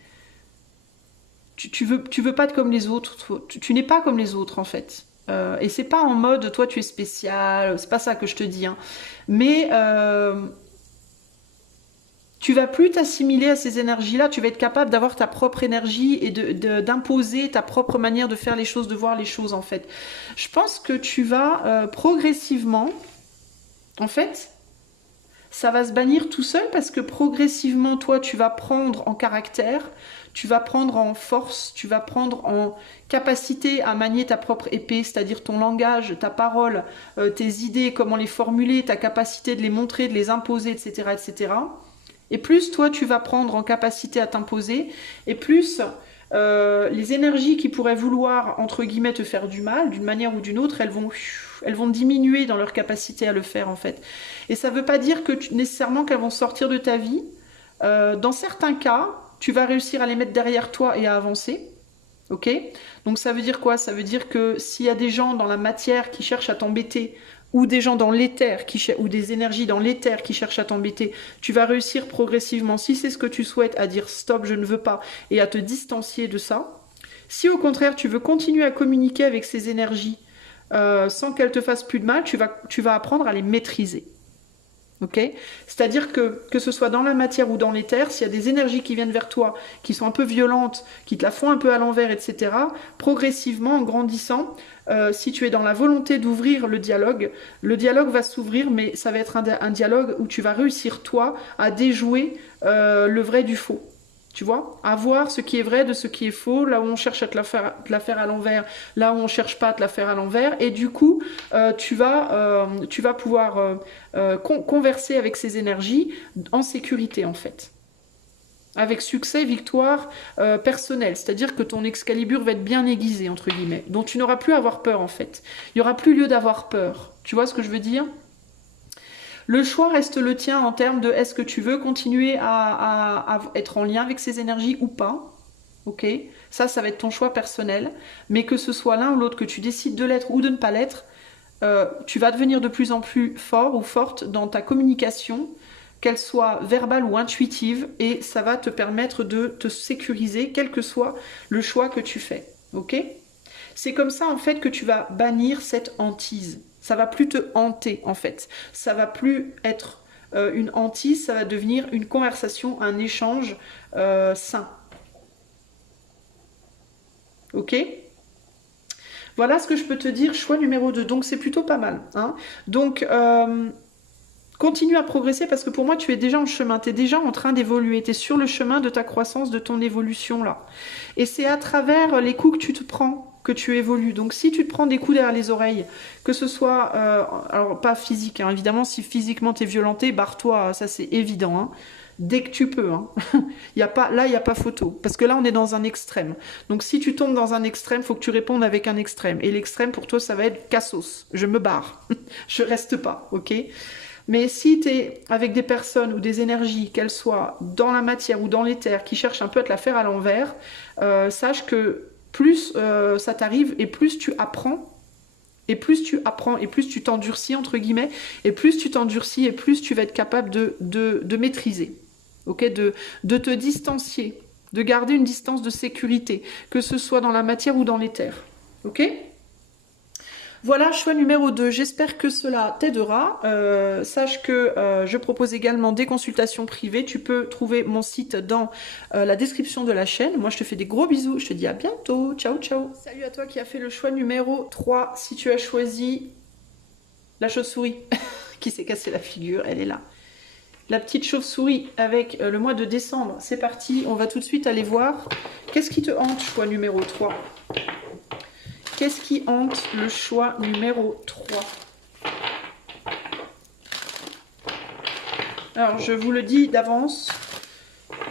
Tu veux pas être comme les autres. Tu n'es pas comme les autres, en fait. Et c'est pas en mode, toi, tu es spécial. C'est pas ça que je te dis. Hein. Mais... tu vas plus t'assimiler à ces énergies-là, tu vas être capable d'avoir ta propre énergie et d'imposer ta propre manière de faire les choses, de voir les choses en fait. Je pense que tu vas progressivement, en fait, ça va se bannir tout seul parce que progressivement, toi, tu vas prendre en caractère, tu vas prendre en force, tu vas prendre en capacité à manier ta propre épée, c'est-à-dire ton langage, ta parole, tes idées, comment les formuler, ta capacité de les montrer, de les imposer, etc., etc. Et plus toi tu vas prendre en capacité à t'imposer, et plus les énergies qui pourraient vouloir, entre guillemets, te faire du mal, d'une manière ou d'une autre, elles vont diminuer dans leur capacité à le faire en fait. Et ça ne veut pas dire que nécessairement qu'elles vont sortir de ta vie. Dans certains cas, tu vas réussir à les mettre derrière toi et à avancer. Ok ? Donc ça veut dire quoi? Ça veut dire que s'il y a des gens dans la matière qui cherchent à t'embêter, ou des gens dans l'éther, ou des énergies dans l'éther qui cherchent à t'embêter, tu vas réussir progressivement, si c'est ce que tu souhaites, à dire stop, je ne veux pas, et à te distancier de ça. Si au contraire, tu veux continuer à communiquer avec ces énergies sans qu'elles te fassent plus de mal, tu vas apprendre à les maîtriser. Okay, c'est-à-dire que ce soit dans la matière ou dans l'éther, s'il y a des énergies qui viennent vers toi, qui sont un peu violentes, qui te la font un peu à l'envers, etc., progressivement, en grandissant, si tu es dans la volonté d'ouvrir le dialogue va s'ouvrir, mais ça va être un dialogue où tu vas réussir, toi, à déjouer le vrai du faux. Tu vois, à voir ce qui est vrai de ce qui est faux, là où on cherche à te la faire à l'envers, là où on cherche pas à te la faire à l'envers, et du coup, tu vas pouvoir converser avec ces énergies en sécurité en fait. Avec succès, victoire personnelle, c'est-à-dire que ton Excalibur va être bien aiguisé, entre guillemets, dont tu n'auras plus à avoir peur en fait. Il n'y aura plus lieu d'avoir peur. Tu vois ce que je veux dire ? Le choix reste le tien en termes de est-ce que tu veux continuer à être en lien avec ces énergies ou pas. Ok, ça va être ton choix personnel. Mais que ce soit l'un ou l'autre, que tu décides de l'être ou de ne pas l'être, tu vas devenir de plus en plus fort ou forte dans ta communication, qu'elle soit verbale ou intuitive, et ça va te permettre de te sécuriser, quel que soit le choix que tu fais. Ok ? C'est comme ça en fait que tu vas bannir cette hantise. Ça va plus te hanter en fait. Ça va plus être une hantise, ça va devenir une conversation, un échange sain. Ok ? Voilà ce que je peux te dire, choix numéro 2. Donc c'est plutôt pas mal. Hein. Donc continue à progresser parce que pour moi tu es déjà en chemin, tu es déjà en train d'évoluer, tu es sur le chemin de ta croissance, de ton évolution là. Et c'est à travers les coups que tu te prends que tu évolues. Donc si tu te prends des coups derrière les oreilles, que ce soit, alors pas physique, hein, évidemment si physiquement tu es violenté, barre-toi, ça c'est évident. Hein. Dès que tu peux. Hein. Il n'y a pas photo. Parce que là, on est dans un extrême. Donc, si tu tombes dans un extrême, il faut que tu répondes avec un extrême. Et l'extrême, pour toi, ça va être cassos. Je me barre. Je reste pas. Ok ? Mais si tu es avec des personnes ou des énergies, qu'elles soient dans la matière ou dans l'éther, qui cherchent un peu à te la faire à l'envers, sache que plus ça t'arrive et plus tu apprends. Et plus tu apprends, et plus tu t'endurcis, entre guillemets, et plus tu t'endurcis, et plus tu vas être capable de maîtriser. Okay, de te distancier, de garder une distance de sécurité, que ce soit dans la matière ou dans l'éther. Ok ? Voilà, choix numéro 2. J'espère que cela t'aidera. Sache que je propose également des consultations privées. Tu peux trouver mon site dans la description de la chaîne. Moi, je te fais des gros bisous. Je te dis à bientôt. Ciao, ciao. Salut à toi qui as fait le choix numéro 3. Si tu as choisi la chauve-souris qui s'est cassée la figure, elle est là. La petite chauve-souris avec le mois de décembre. C'est parti. On va tout de suite aller voir. Qu'est-ce qui te hante, choix numéro 3? Qu'est-ce qui hante le choix numéro 3? Alors, je vous le dis d'avance,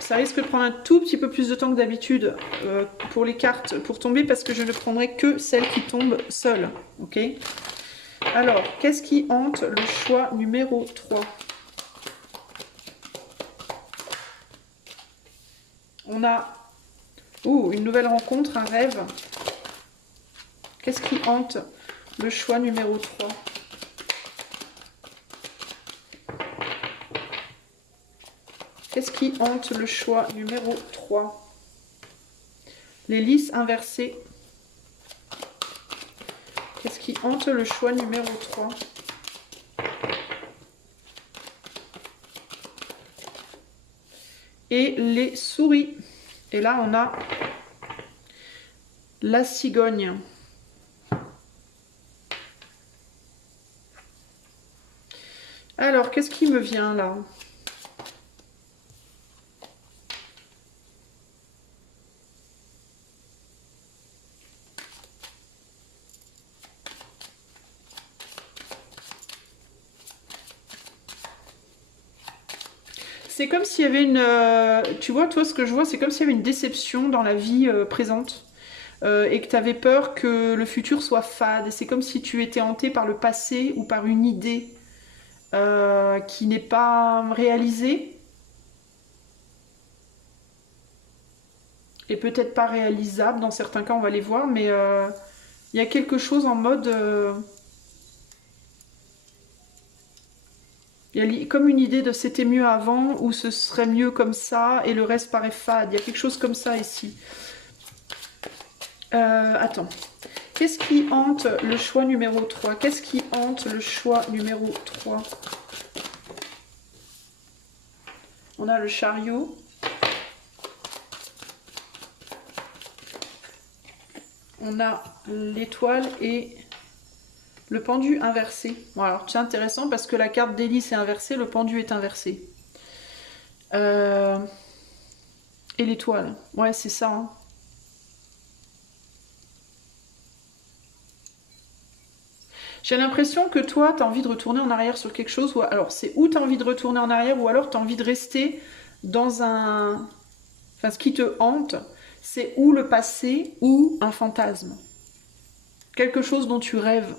ça risque de prendre un tout petit peu plus de temps que d'habitude pour les cartes pour tomber parce que je ne prendrai que celles qui tombent seules. Ok? Alors, qu'est-ce qui hante le choix numéro 3? On a une nouvelle rencontre, un rêve. Qu'est-ce qui hante le choix numéro 3? Qu'est-ce qui hante le choix numéro 3? Les lys inversés. Qu'est-ce qui hante le choix numéro 3? Et les souris. Et là, on a la cigogne. Alors, qu'est-ce qui me vient là? C'est comme s'il y avait une... tu vois, toi, ce que je vois, c'est comme s'il y avait une déception dans la vie présente. Et que tu avais peur que le futur soit fade. C'est comme si tu étais hanté par le passé ou par une idée qui n'est pas réalisée. Et peut-être pas réalisable, dans certains cas, on va les voir. Mais il y a quelque chose en mode... il y a comme une idée de c'était mieux avant ou ce serait mieux comme ça et le reste paraît fade. Il y a quelque chose comme ça ici. Attends. Qu'est-ce qui hante le choix numéro 3? Qu'est-ce qui hante le choix numéro 3? On a le chariot. On a l'étoile et le pendu inversé. Bon, alors c'est intéressant parce que la carte d'hélice est inversée, le pendu est inversé. Et l'étoile. Ouais, c'est ça. Hein. J'ai l'impression que toi, tu as envie de retourner en arrière sur quelque chose. Ou alors, c'est où tu as envie de retourner en arrière ou alors tu as envie de rester dans un... Enfin, ce qui te hante, c'est ou le passé ou un fantasme. Quelque chose dont tu rêves.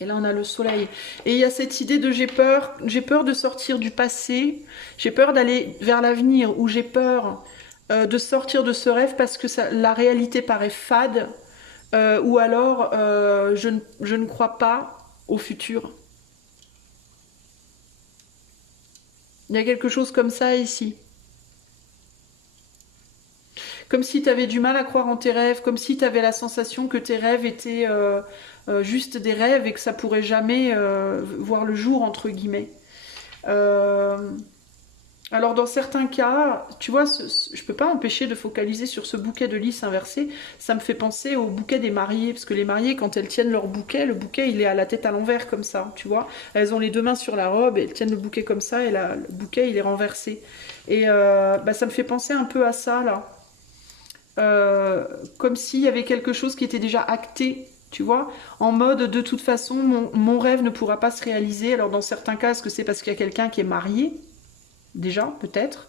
Et là, on a le soleil. Et il y a cette idée de j'ai peur de sortir du passé, j'ai peur d'aller vers l'avenir, ou j'ai peur de sortir de ce rêve parce que la réalité paraît fade, ou alors je ne crois pas au futur. Il y a quelque chose comme ça ici. Comme si tu avais du mal à croire en tes rêves, comme si tu avais la sensation que tes rêves étaient juste des rêves et que ça pourrait jamais voir le jour, entre guillemets. Alors dans certains cas, tu vois, je peux pas empêcher de focaliser sur ce bouquet de lys inversé. Ça me fait penser au bouquet des mariées, parce que les mariées, quand elles tiennent leur bouquet, le bouquet il est à la tête à l'envers comme ça, tu vois. Elles ont les deux mains sur la robe et elles tiennent le bouquet comme ça et le bouquet il est renversé. Et ça me fait penser un peu à ça là. Comme s'il y avait quelque chose qui était déjà acté, tu vois, en mode de toute façon mon rêve ne pourra pas se réaliser. Alors dans certains cas, est-ce que c'est parce qu'il y a quelqu'un qui est marié? Déjà, peut-être,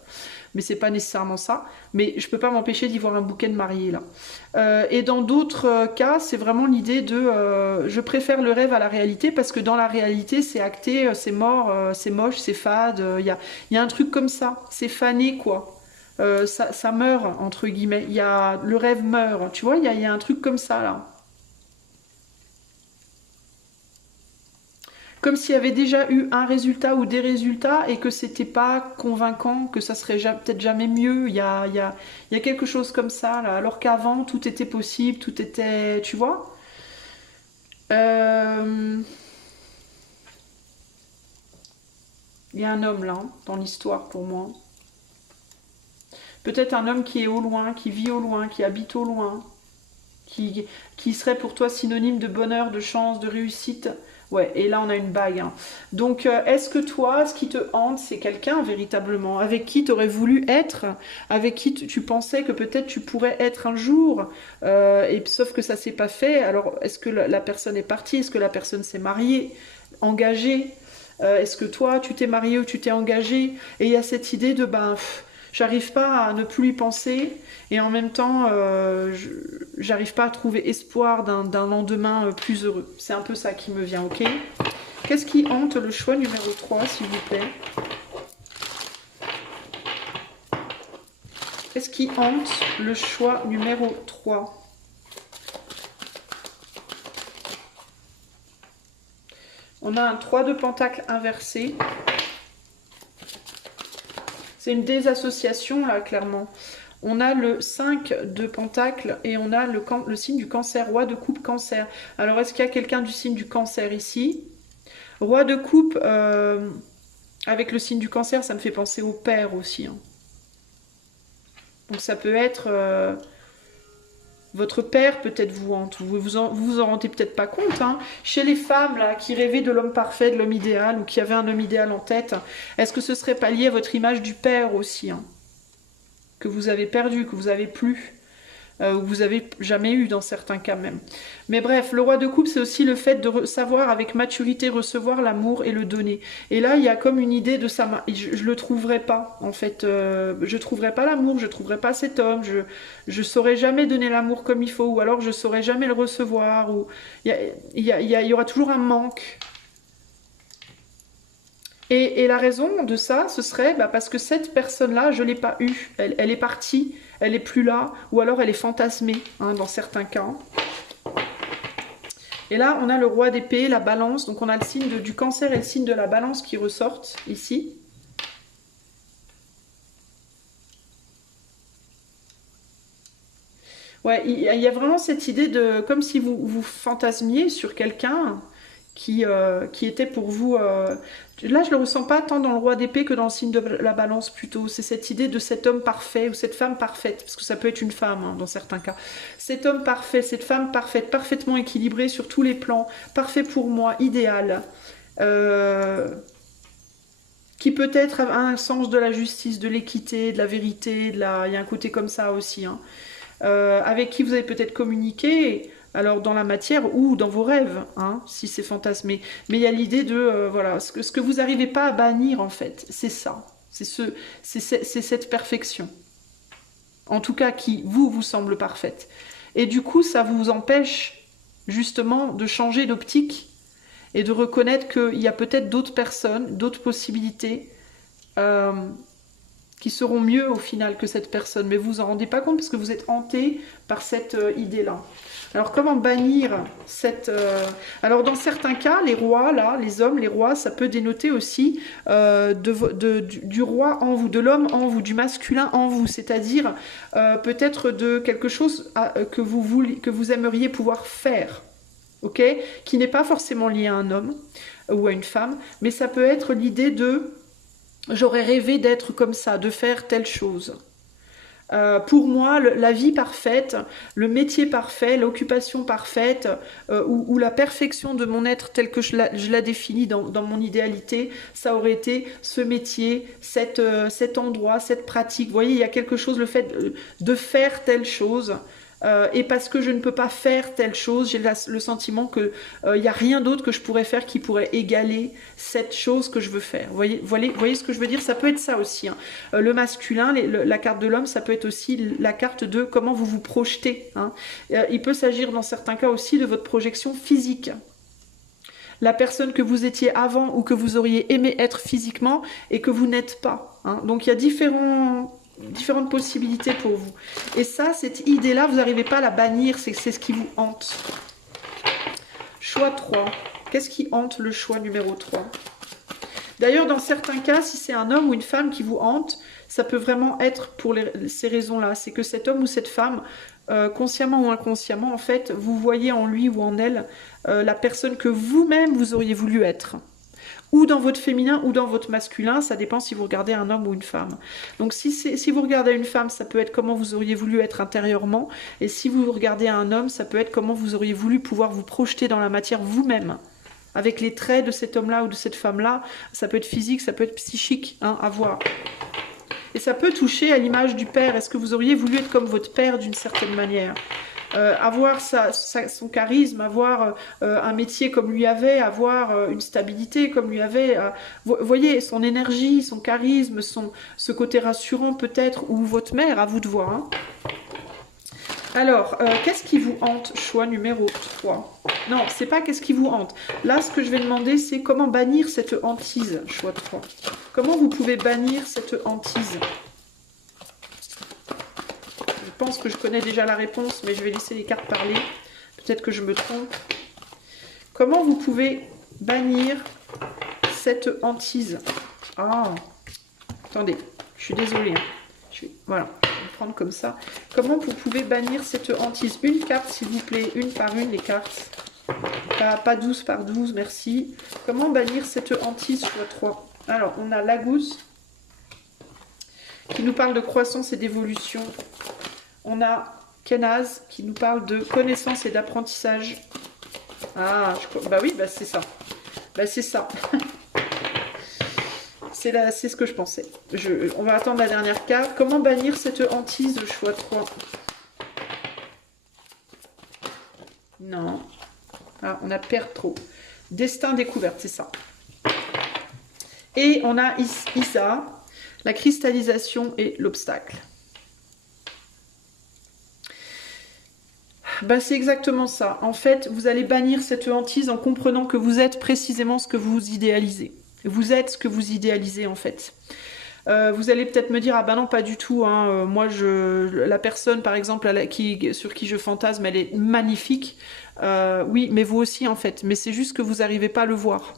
mais c'est pas nécessairement ça. Mais je peux pas m'empêcher d'y voir un bouquet de mariés là. Et dans d'autres cas, c'est vraiment l'idée de je préfère le rêve à la réalité parce que dans la réalité, c'est acté, c'est mort, c'est moche, c'est fade. Il y a un truc comme ça, c'est fané quoi. Ça meurt, entre guillemets. Le rêve meurt, tu vois, il y a un truc comme ça, là. Comme s'il y avait déjà eu un résultat ou des résultats et que c'était pas convaincant, que ça serait peut-être jamais mieux. Il y a quelque chose comme ça, là. Alors qu'avant, tout était possible, tout était... Tu vois? Il y a un homme là, dans l'histoire pour moi. Peut-être un homme qui est au loin, qui vit au loin, qui habite au loin, qui serait pour toi synonyme de bonheur, de chance, de réussite. Ouais, et là on a une bague. Hein. Donc est-ce que toi, ce qui te hante, c'est quelqu'un véritablement avec qui tu aurais voulu être, avec qui tu pensais que peut-être tu pourrais être un jour, et sauf que ça s'est pas fait. Alors est-ce que la personne est partie, est-ce que la personne s'est mariée, engagée, est-ce que toi tu t'es marié ou tu t'es engagé, et il y a cette idée de ben j'arrive pas à ne plus y penser et en même temps j'arrive pas à trouver espoir d'un lendemain plus heureux. C'est un peu ça qui me vient, ok? Qu'est-ce qui hante le choix numéro 3, s'il vous plaît? Qu'est-ce qui hante le choix numéro 3? On a un 3 de pentacle inversé. C'est une désassociation, là, clairement. On a le 5 de pentacle et on a le signe du cancer, roi de coupe cancer. Alors, est-ce qu'il y a quelqu'un du signe du cancer ici? Roi de coupe, avec le signe du cancer, ça me fait penser au père aussi. Hein. Donc, ça peut être... votre père peut-être vous hante, vous en rendez peut-être pas compte. Hein. Chez les femmes là, qui rêvaient de l'homme parfait, de l'homme idéal, ou qui avaient un homme idéal en tête, est-ce que ce serait pas lié à votre image du père aussi, hein, que vous avez perdu, que vous avez plus, ou vous avez jamais eu dans certains cas même. Mais bref, le roi de coupe, c'est aussi le fait de savoir avec maturité recevoir l'amour et le donner. Et là, il y a comme une idée de ça. Je le trouverai pas, en fait. Je trouverai pas l'amour, je trouverai pas cet homme. Je saurais jamais donner l'amour comme il faut, ou alors je saurais jamais le recevoir. Ou il y aura toujours un manque. Et la raison de ça, ce serait parce que cette personne-là, je ne l'ai pas eue. Elle est partie, elle n'est plus là, ou alors elle est fantasmée, hein, dans certains cas. Et là, on a le roi d'épée, la balance, donc on a le signe du cancer et le signe de la balance qui ressortent ici. Ouais, il y a vraiment cette idée de, comme si vous fantasmiez sur quelqu'un qui était pour vous... Là, je le ressens pas tant dans le roi d'épée que dans le signe de la balance plutôt. C'est cette idée de cet homme parfait ou cette femme parfaite, parce que ça peut être une femme hein, dans certains cas. Cet homme parfait, cette femme parfaite, parfaitement équilibrée sur tous les plans, parfait pour moi, idéal, qui peut-être a un sens de la justice, de l'équité, de la vérité, il y a un côté comme ça aussi, hein. Avec qui vous avez peut-être communiqué, alors dans la matière ou dans vos rêves, hein, si c'est fantasmé. Mais il y a l'idée de, voilà, ce que vous n'arrivez pas à bannir en fait, c'est ça, c'est cette perfection. En tout cas qui vous semble parfaite. Et du coup, ça vous empêche justement de changer d'optique et de reconnaître qu'il y a peut-être d'autres personnes, d'autres possibilités, qui seront mieux au final que cette personne. Mais vous vous en rendez pas compte parce que vous êtes hanté par cette idée-là. Alors comment bannir cette... Alors dans certains cas, les rois, là, les hommes, les rois, ça peut dénoter aussi du roi en vous, de l'homme en vous, du masculin en vous. C'est-à-dire peut-être de quelque chose que vous aimeriez pouvoir faire. Ok, qui n'est pas forcément lié à un homme ou à une femme, mais ça peut être l'idée de... J'aurais rêvé d'être comme ça, de faire telle chose. Pour moi, la vie parfaite, le métier parfait, l'occupation parfaite, ou la perfection de mon être tel que je la définis dans mon idéalité, ça aurait été ce métier, cet endroit, cette pratique. Vous voyez, il y a quelque chose, le fait de faire telle chose. Et parce que je ne peux pas faire telle chose, j'ai le sentiment qu'il n'y a rien d'autre que je pourrais faire qui pourrait égaler cette chose que je veux faire. Vous voyez ce que je veux dire? Ça peut être ça aussi. Hein. Le masculin, la carte de l'homme, ça peut être aussi la carte de comment vous vous projetez. Hein. Il peut s'agir dans certains cas aussi de votre projection physique. La personne que vous étiez avant ou que vous auriez aimé être physiquement et que vous n'êtes pas. Hein. Donc il y a différentes possibilités pour vous. Et ça, cette idée-là, vous n'arrivez pas à la bannir, c'est ce qui vous hante. Choix 3. Qu'est-ce qui hante le choix numéro 3? D'ailleurs, dans certains cas, si c'est un homme ou une femme qui vous hante, ça peut vraiment être pour ces raisons-là. C'est que cet homme ou cette femme consciemment ou inconsciemment, en fait, vous voyez en lui ou en elle la personne que vous-même vous auriez voulu être. Ou dans votre féminin ou dans votre masculin, ça dépend si vous regardez un homme ou une femme. Donc si vous regardez une femme, ça peut être comment vous auriez voulu être intérieurement, et si vous regardez un homme, ça peut être comment vous auriez voulu pouvoir vous projeter dans la matière vous-même, avec les traits de cet homme-là ou de cette femme-là. Ça peut être physique, ça peut être psychique, hein, à voir. Et ça peut toucher à l'image du père. Est-ce que vous auriez voulu être comme votre père d'une certaine manière ? Avoir son charisme, avoir un métier comme lui avait, avoir une stabilité comme lui avait, voyez, son énergie, son charisme, ce côté rassurant peut-être, ou votre mère, à vous de voir. Hein. Alors, qu'est-ce qui vous hante? Choix numéro 3. Non, c'est pas qu'est-ce qui vous hante. Là, ce que je vais demander, c'est comment bannir cette hantise. Choix 3. Comment vous pouvez bannir cette hantise? Je pense que je connais déjà la réponse, mais je vais laisser les cartes parler. Peut-être que je me trompe. Comment vous pouvez bannir cette hantise? Ah, attendez, je suis désolée. Hein. Voilà, je vais prendre comme ça. Comment vous pouvez bannir cette hantise? Une carte, s'il vous plaît, une par une, les cartes. Pas 12 par 12, merci. Comment bannir cette hantise? Choix 3. Alors, on a la gousse qui nous parle de croissance et d'évolution. On a Kenaz qui nous parle de connaissance et d'apprentissage. Ah, bah oui, bah c'est ça. Bah c'est ça. C'est ce que je pensais. On va attendre la dernière carte. Comment bannir cette hantise? Choix 3. Non. Ah, on a perdre trop. Destin découverte, c'est ça. Et on a Isa, la cristallisation et l'obstacle. Ben, c'est exactement ça. En fait, vous allez bannir cette hantise en comprenant que vous êtes précisément ce que vous idéalisez. Vous êtes ce que vous idéalisez, en fait. Vous allez peut-être me dire, ah ben non, pas du tout. Hein. Moi, la personne, par exemple, sur qui je fantasme, elle est magnifique. Oui, mais vous aussi, en fait. Mais c'est juste que vous n'arrivez pas à le voir.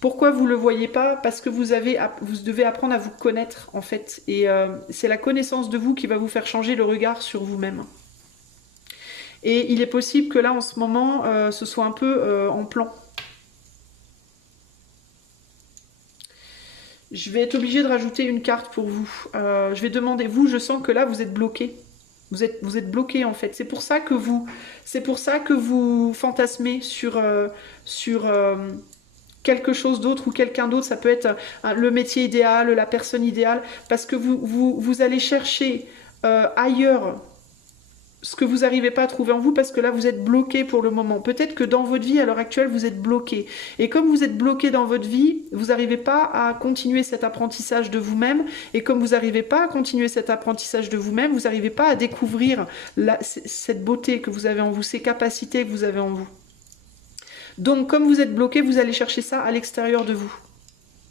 Pourquoi vous ne le voyez pas? Parce que vous devez apprendre à vous connaître, en fait. Et c'est la connaissance de vous qui va vous faire changer le regard sur vous-même. Et il est possible que là, en ce moment, ce soit un peu en plan. Je vais être obligée de rajouter une carte pour vous. Je vais demander, vous, je sens que là, vous êtes bloqué. Vous êtes bloqué, en fait. C'est pour ça que vous fantasmez sur quelque chose d'autre ou quelqu'un d'autre. Ça peut être le métier idéal, la personne idéale. Parce que vous allez chercher ailleurs ce que vous n'arrivez pas à trouver en vous, parce que là, vous êtes bloqué pour le moment. Peut-être que dans votre vie, à l'heure actuelle, vous êtes bloqué. Et comme vous êtes bloqué dans votre vie, vous n'arrivez pas à continuer cet apprentissage de vous-même. Et comme vous n'arrivez pas à continuer cet apprentissage de vous-même, vous n'arrivez pas à découvrir cette beauté que vous avez en vous, ces capacités que vous avez en vous. Donc, comme vous êtes bloqué, vous allez chercher ça à l'extérieur de vous.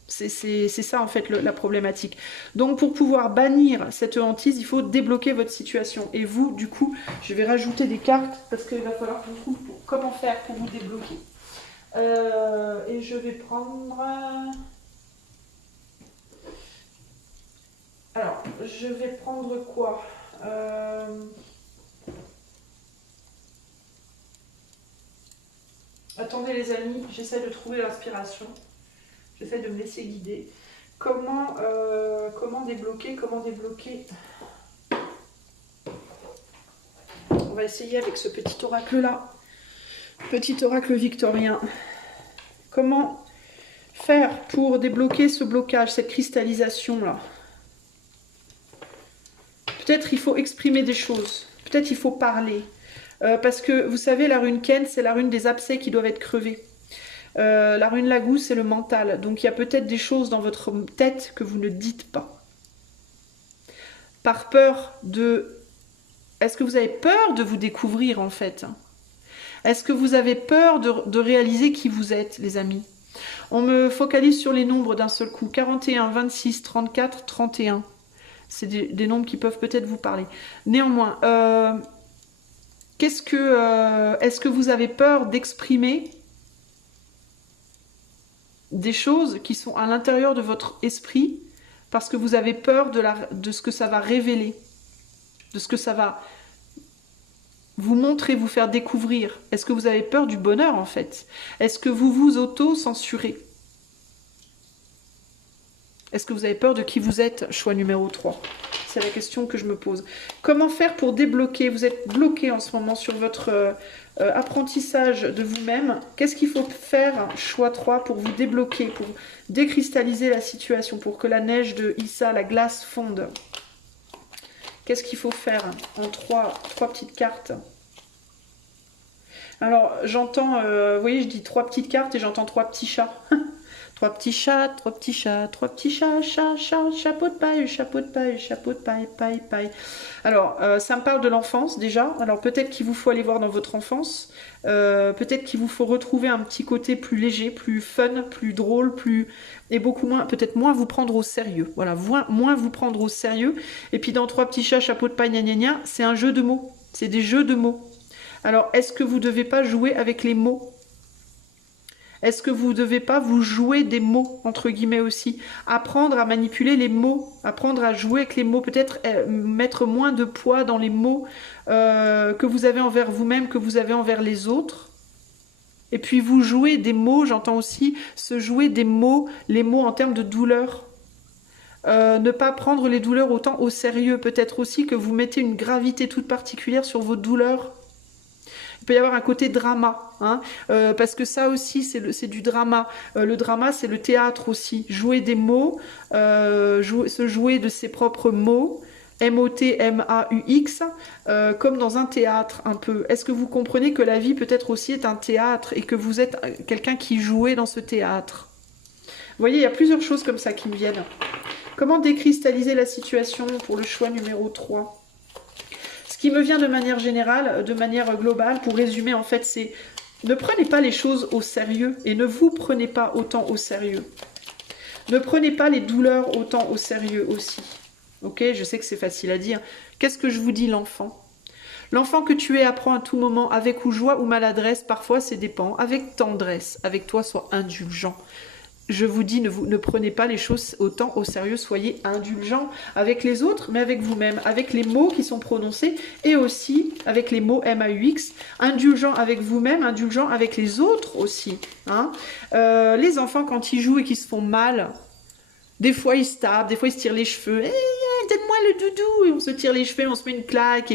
C'est ça en fait la problématique. Donc pour pouvoir bannir cette hantise, il faut débloquer votre situation. Et vous, du coup, je vais rajouter des cartes parce qu'il va falloir que je trouve comment faire pour vous débloquer. Et je vais prendre... Alors, je vais prendre quoi? Attendez les amis, j'essaie de trouver l'inspiration. J'essaie de me laisser guider. Comment débloquer? On va essayer avec ce petit oracle-là. Petit oracle victorien. Comment faire pour débloquer ce blocage, cette cristallisation-là? Peut-être il faut exprimer des choses. Peut-être il faut parler. Parce que, vous savez, la rune Ken, c'est la rune des abcès qui doivent être crevés. La rune Lagou, c'est le mental. Donc il y a peut-être des choses dans votre tête que vous ne dites pas. Par peur de... Est-ce que vous avez peur de vous découvrir en fait? Est-ce que vous avez peur de réaliser qui vous êtes, les amis? On me focalise sur les nombres d'un seul coup. 41, 26, 34, 31. C'est des nombres qui peuvent peut-être vous parler. Néanmoins, est-ce que vous avez peur d'exprimer des choses qui sont à l'intérieur de votre esprit parce que vous avez peur de ce que ça va révéler, de ce que ça va vous montrer, vous faire découvrir? Est-ce que vous avez peur du bonheur en fait? Est-ce que vous vous auto-censurez? Est-ce que vous avez peur de qui vous êtes? Choix numéro 3. C'est la question que je me pose. Comment faire pour débloquer? Vous êtes bloqué en ce moment sur votre apprentissage de vous-même. Qu'est-ce qu'il faut faire? Choix 3 pour vous débloquer, pour décristalliser la situation, pour que la neige de Issa, la glace fonde. Qu'est-ce qu'il faut faire en trois petites cartes? Alors, j'entends, vous voyez, je dis 3 petites cartes et j'entends 3 petits chats. 3 petits chats, 3 petits chats, 3 petits chats, chapeau de paille, chapeau de paille, chapeau de paille, paille, paille. Alors, ça me parle de l'enfance déjà. Alors, peut-être qu'il vous faut aller voir dans votre enfance. Peut-être qu'il vous faut retrouver un petit côté plus léger, plus fun, plus drôle, et beaucoup moins, peut-être moins vous prendre au sérieux. Voilà, moins vous prendre au sérieux. Et puis, dans 3 petits chats, chapeau de paille, gna gna gna, c'est un jeu de mots. C'est des jeux de mots. Alors, est-ce que vous ne devez pas jouer avec les mots? Est-ce que vous ne devez pas vous jouer des mots, entre guillemets aussi? Apprendre à manipuler les mots, apprendre à jouer avec les mots, peut-être mettre moins de poids dans les mots que vous avez envers vous-même, que vous avez envers les autres. Et puis vous jouez des mots, j'entends aussi se jouer des mots, les mots en termes de douleur. Ne pas prendre les douleurs autant au sérieux. Peut-être aussi que vous mettez une gravité toute particulière sur vos douleurs. Il peut y avoir un côté drama, hein, parce que ça aussi, c'est du drama. Le drama, c'est le théâtre aussi. Jouer des mots, se jouer de ses propres mots, M-O-T-M-A-U-X, comme dans un théâtre un peu. Est-ce que vous comprenez que la vie peut-être aussi est un théâtre et que vous êtes quelqu'un qui jouait dans ce théâtre? Vous voyez, il y a plusieurs choses comme ça qui me viennent. Comment décristalliser la situation pour le choix numéro 3? Ce qui me vient de manière générale, de manière globale, pour résumer en fait, c'est ne prenez pas les choses au sérieux et ne vous prenez pas autant au sérieux. Ne prenez pas les douleurs autant au sérieux aussi. Ok, je sais que c'est facile à dire. Qu'est-ce que je vous dis, l'enfant? L'enfant que tu es apprend à tout moment, avec ou joie ou maladresse, parfois c'est dépend, avec tendresse, avec toi sois indulgent. Je vous dis, ne prenez pas les choses autant au sérieux, soyez indulgents avec les autres, mais avec vous-même, avec les mots qui sont prononcés, et aussi avec les mots M-A-U-X, indulgents avec vous-même, indulgents avec les autres aussi. Hein. Les enfants, quand ils jouent et qu'ils se font mal, des fois ils se tapent, des fois ils se tirent les cheveux, donne-moi le doudou, et on se tire les cheveux, on se met une claque,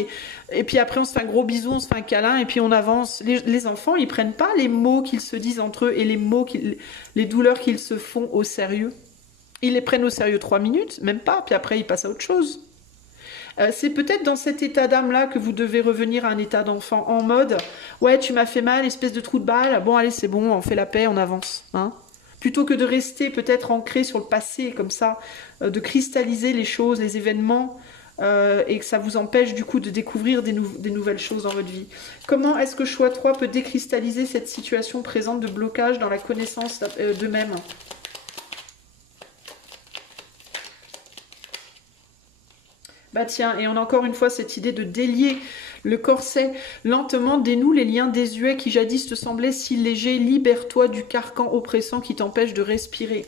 et puis après on se fait un gros bisou, on se fait un câlin, et puis on avance. Les enfants, ils prennent pas les mots qu'ils se disent entre eux et les douleurs qu'ils se font au sérieux. Ils les prennent au sérieux 3 minutes, même pas, puis après ils passent à autre chose. C'est peut-être dans cet état d'âme-là que vous devez revenir à un état d'enfant, en mode « Ouais, tu m'as fait mal, espèce de trou de balle, bon allez c'est bon, on fait la paix, on avance. Hein » Plutôt que de rester peut-être ancré sur le passé, comme ça, de cristalliser les choses, les événements, et que ça vous empêche du coup de découvrir des nouvelles choses dans votre vie. Comment est-ce que choix 3 peut décristalliser cette situation présente de blocage dans la connaissance d'eux-mêmes? Bah tiens, et on a encore une fois cette idée de délier le corset. Lentement dénoue les liens désuets qui jadis te semblaient si légers. Libère-toi du carcan oppressant qui t'empêche de respirer.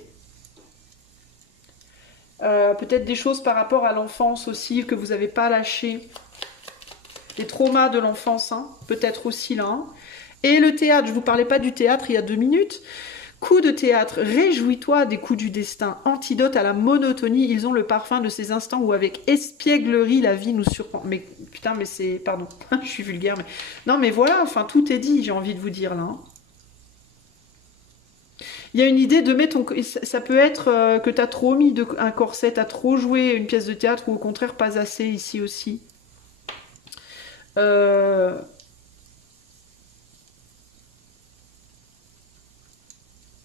Peut-être des choses par rapport à l'enfance aussi que vous n'avez pas lâché. Les traumas de l'enfance, hein, peut-être aussi là. Hein. Et le théâtre, je ne vous parlais pas du théâtre il y a 2 minutes. Coup de théâtre, réjouis-toi des coups du destin, antidote à la monotonie, ils ont le parfum de ces instants où avec espièglerie la vie nous surprend. Mais putain, mais c'est... Pardon, je suis vulgaire, mais... Non mais voilà, enfin tout est dit, j'ai envie de vous dire là. Hein. Il y a une idée de mettre... Ça peut être que tu as trop mis un corset, tu as trop joué une pièce de théâtre ou au contraire pas assez ici aussi.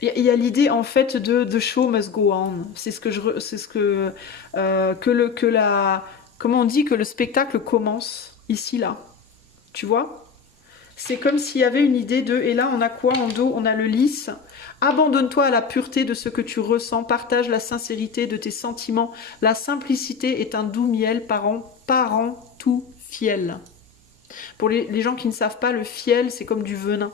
Il y a l'idée en fait de the show must go on. C'est ce que comment on dit que le spectacle commence ici là. Tu vois? C'est comme s'il y avait une idée de et là on a quoi en dos? On a le lys. Abandonne-toi à la pureté de ce que tu ressens. Partage la sincérité de tes sentiments. La simplicité est un doux miel parent tout fiel. Pour les gens qui ne savent pas, le fiel c'est comme du venin.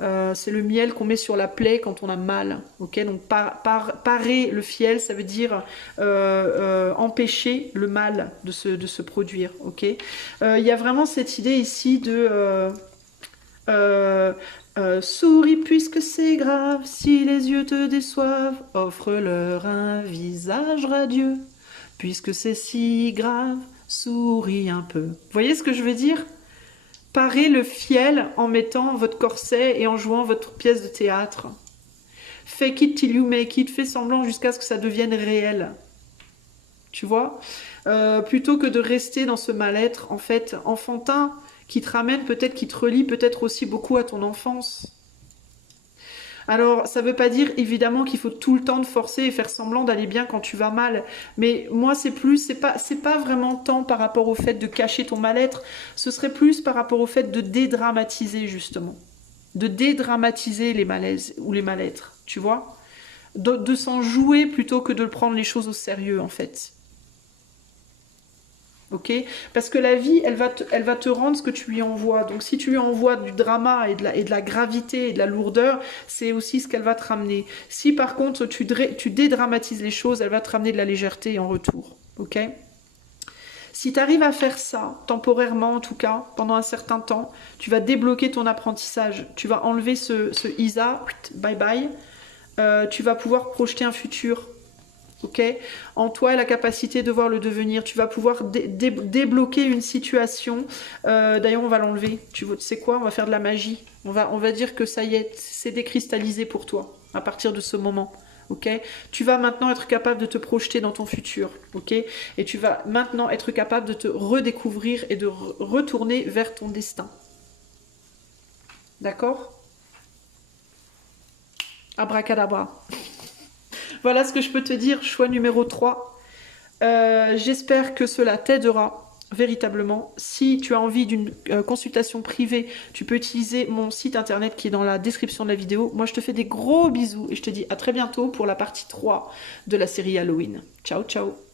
C'est le miel qu'on met sur la plaie quand on a mal. Ok, donc parer le fiel, ça veut dire empêcher le mal de se produire. Ok, il y a vraiment cette idée ici de souris puisque c'est grave, si les yeux te déçoivent, offre-leur un visage radieux. Puisque c'est si grave, souris un peu. Vous voyez ce que je veux dire? Parez le fiel en mettant votre corset et en jouant votre pièce de théâtre. Fake it till you make it, fais semblant jusqu'à ce que ça devienne réel. Tu vois? Plutôt que de rester dans ce mal-être, en fait, enfantin, qui te ramène peut-être, qui te relie peut-être aussi beaucoup à ton enfance. Alors, ça ne veut pas dire évidemment qu'il faut tout le temps te forcer et faire semblant d'aller bien quand tu vas mal. Mais moi, c'est pas vraiment tant par rapport au fait de cacher ton mal-être. Ce serait plus par rapport au fait de dédramatiser justement, de dédramatiser les malaises ou les mal-être. Tu vois, de s'en jouer plutôt que de prendre les choses au sérieux en fait. Ok, parce que la vie, elle va te rendre ce que tu lui envoies. Donc si tu lui envoies du drama et de la gravité et de la lourdeur, c'est aussi ce qu'elle va te ramener. Si par contre tu dédramatises les choses, elle va te ramener de la légèreté en retour. Ok, si tu arrives à faire ça, temporairement en tout cas, pendant un certain temps, tu vas débloquer ton apprentissage. Tu vas enlever ce Isa, bye bye. Tu vas pouvoir projeter un futur. Ok, en toi la capacité de voir le devenir, tu vas pouvoir débloquer une situation. D'ailleurs, on va l'enlever. Tu sais quoi? On va faire de la magie. On va dire que ça y est, c'est décristallisé pour toi à partir de ce moment. Ok, tu vas maintenant être capable de te projeter dans ton futur. Ok, et tu vas maintenant être capable de te redécouvrir et de retourner vers ton destin. D'accord? Abracadabra. Voilà ce que je peux te dire, choix numéro 3. J'espère que cela t'aidera véritablement. Si tu as envie d'une consultation privée, tu peux utiliser mon site internet qui est dans la description de la vidéo. Moi, je te fais des gros bisous et je te dis à très bientôt pour la partie 3 de la série Halloween. Ciao, ciao!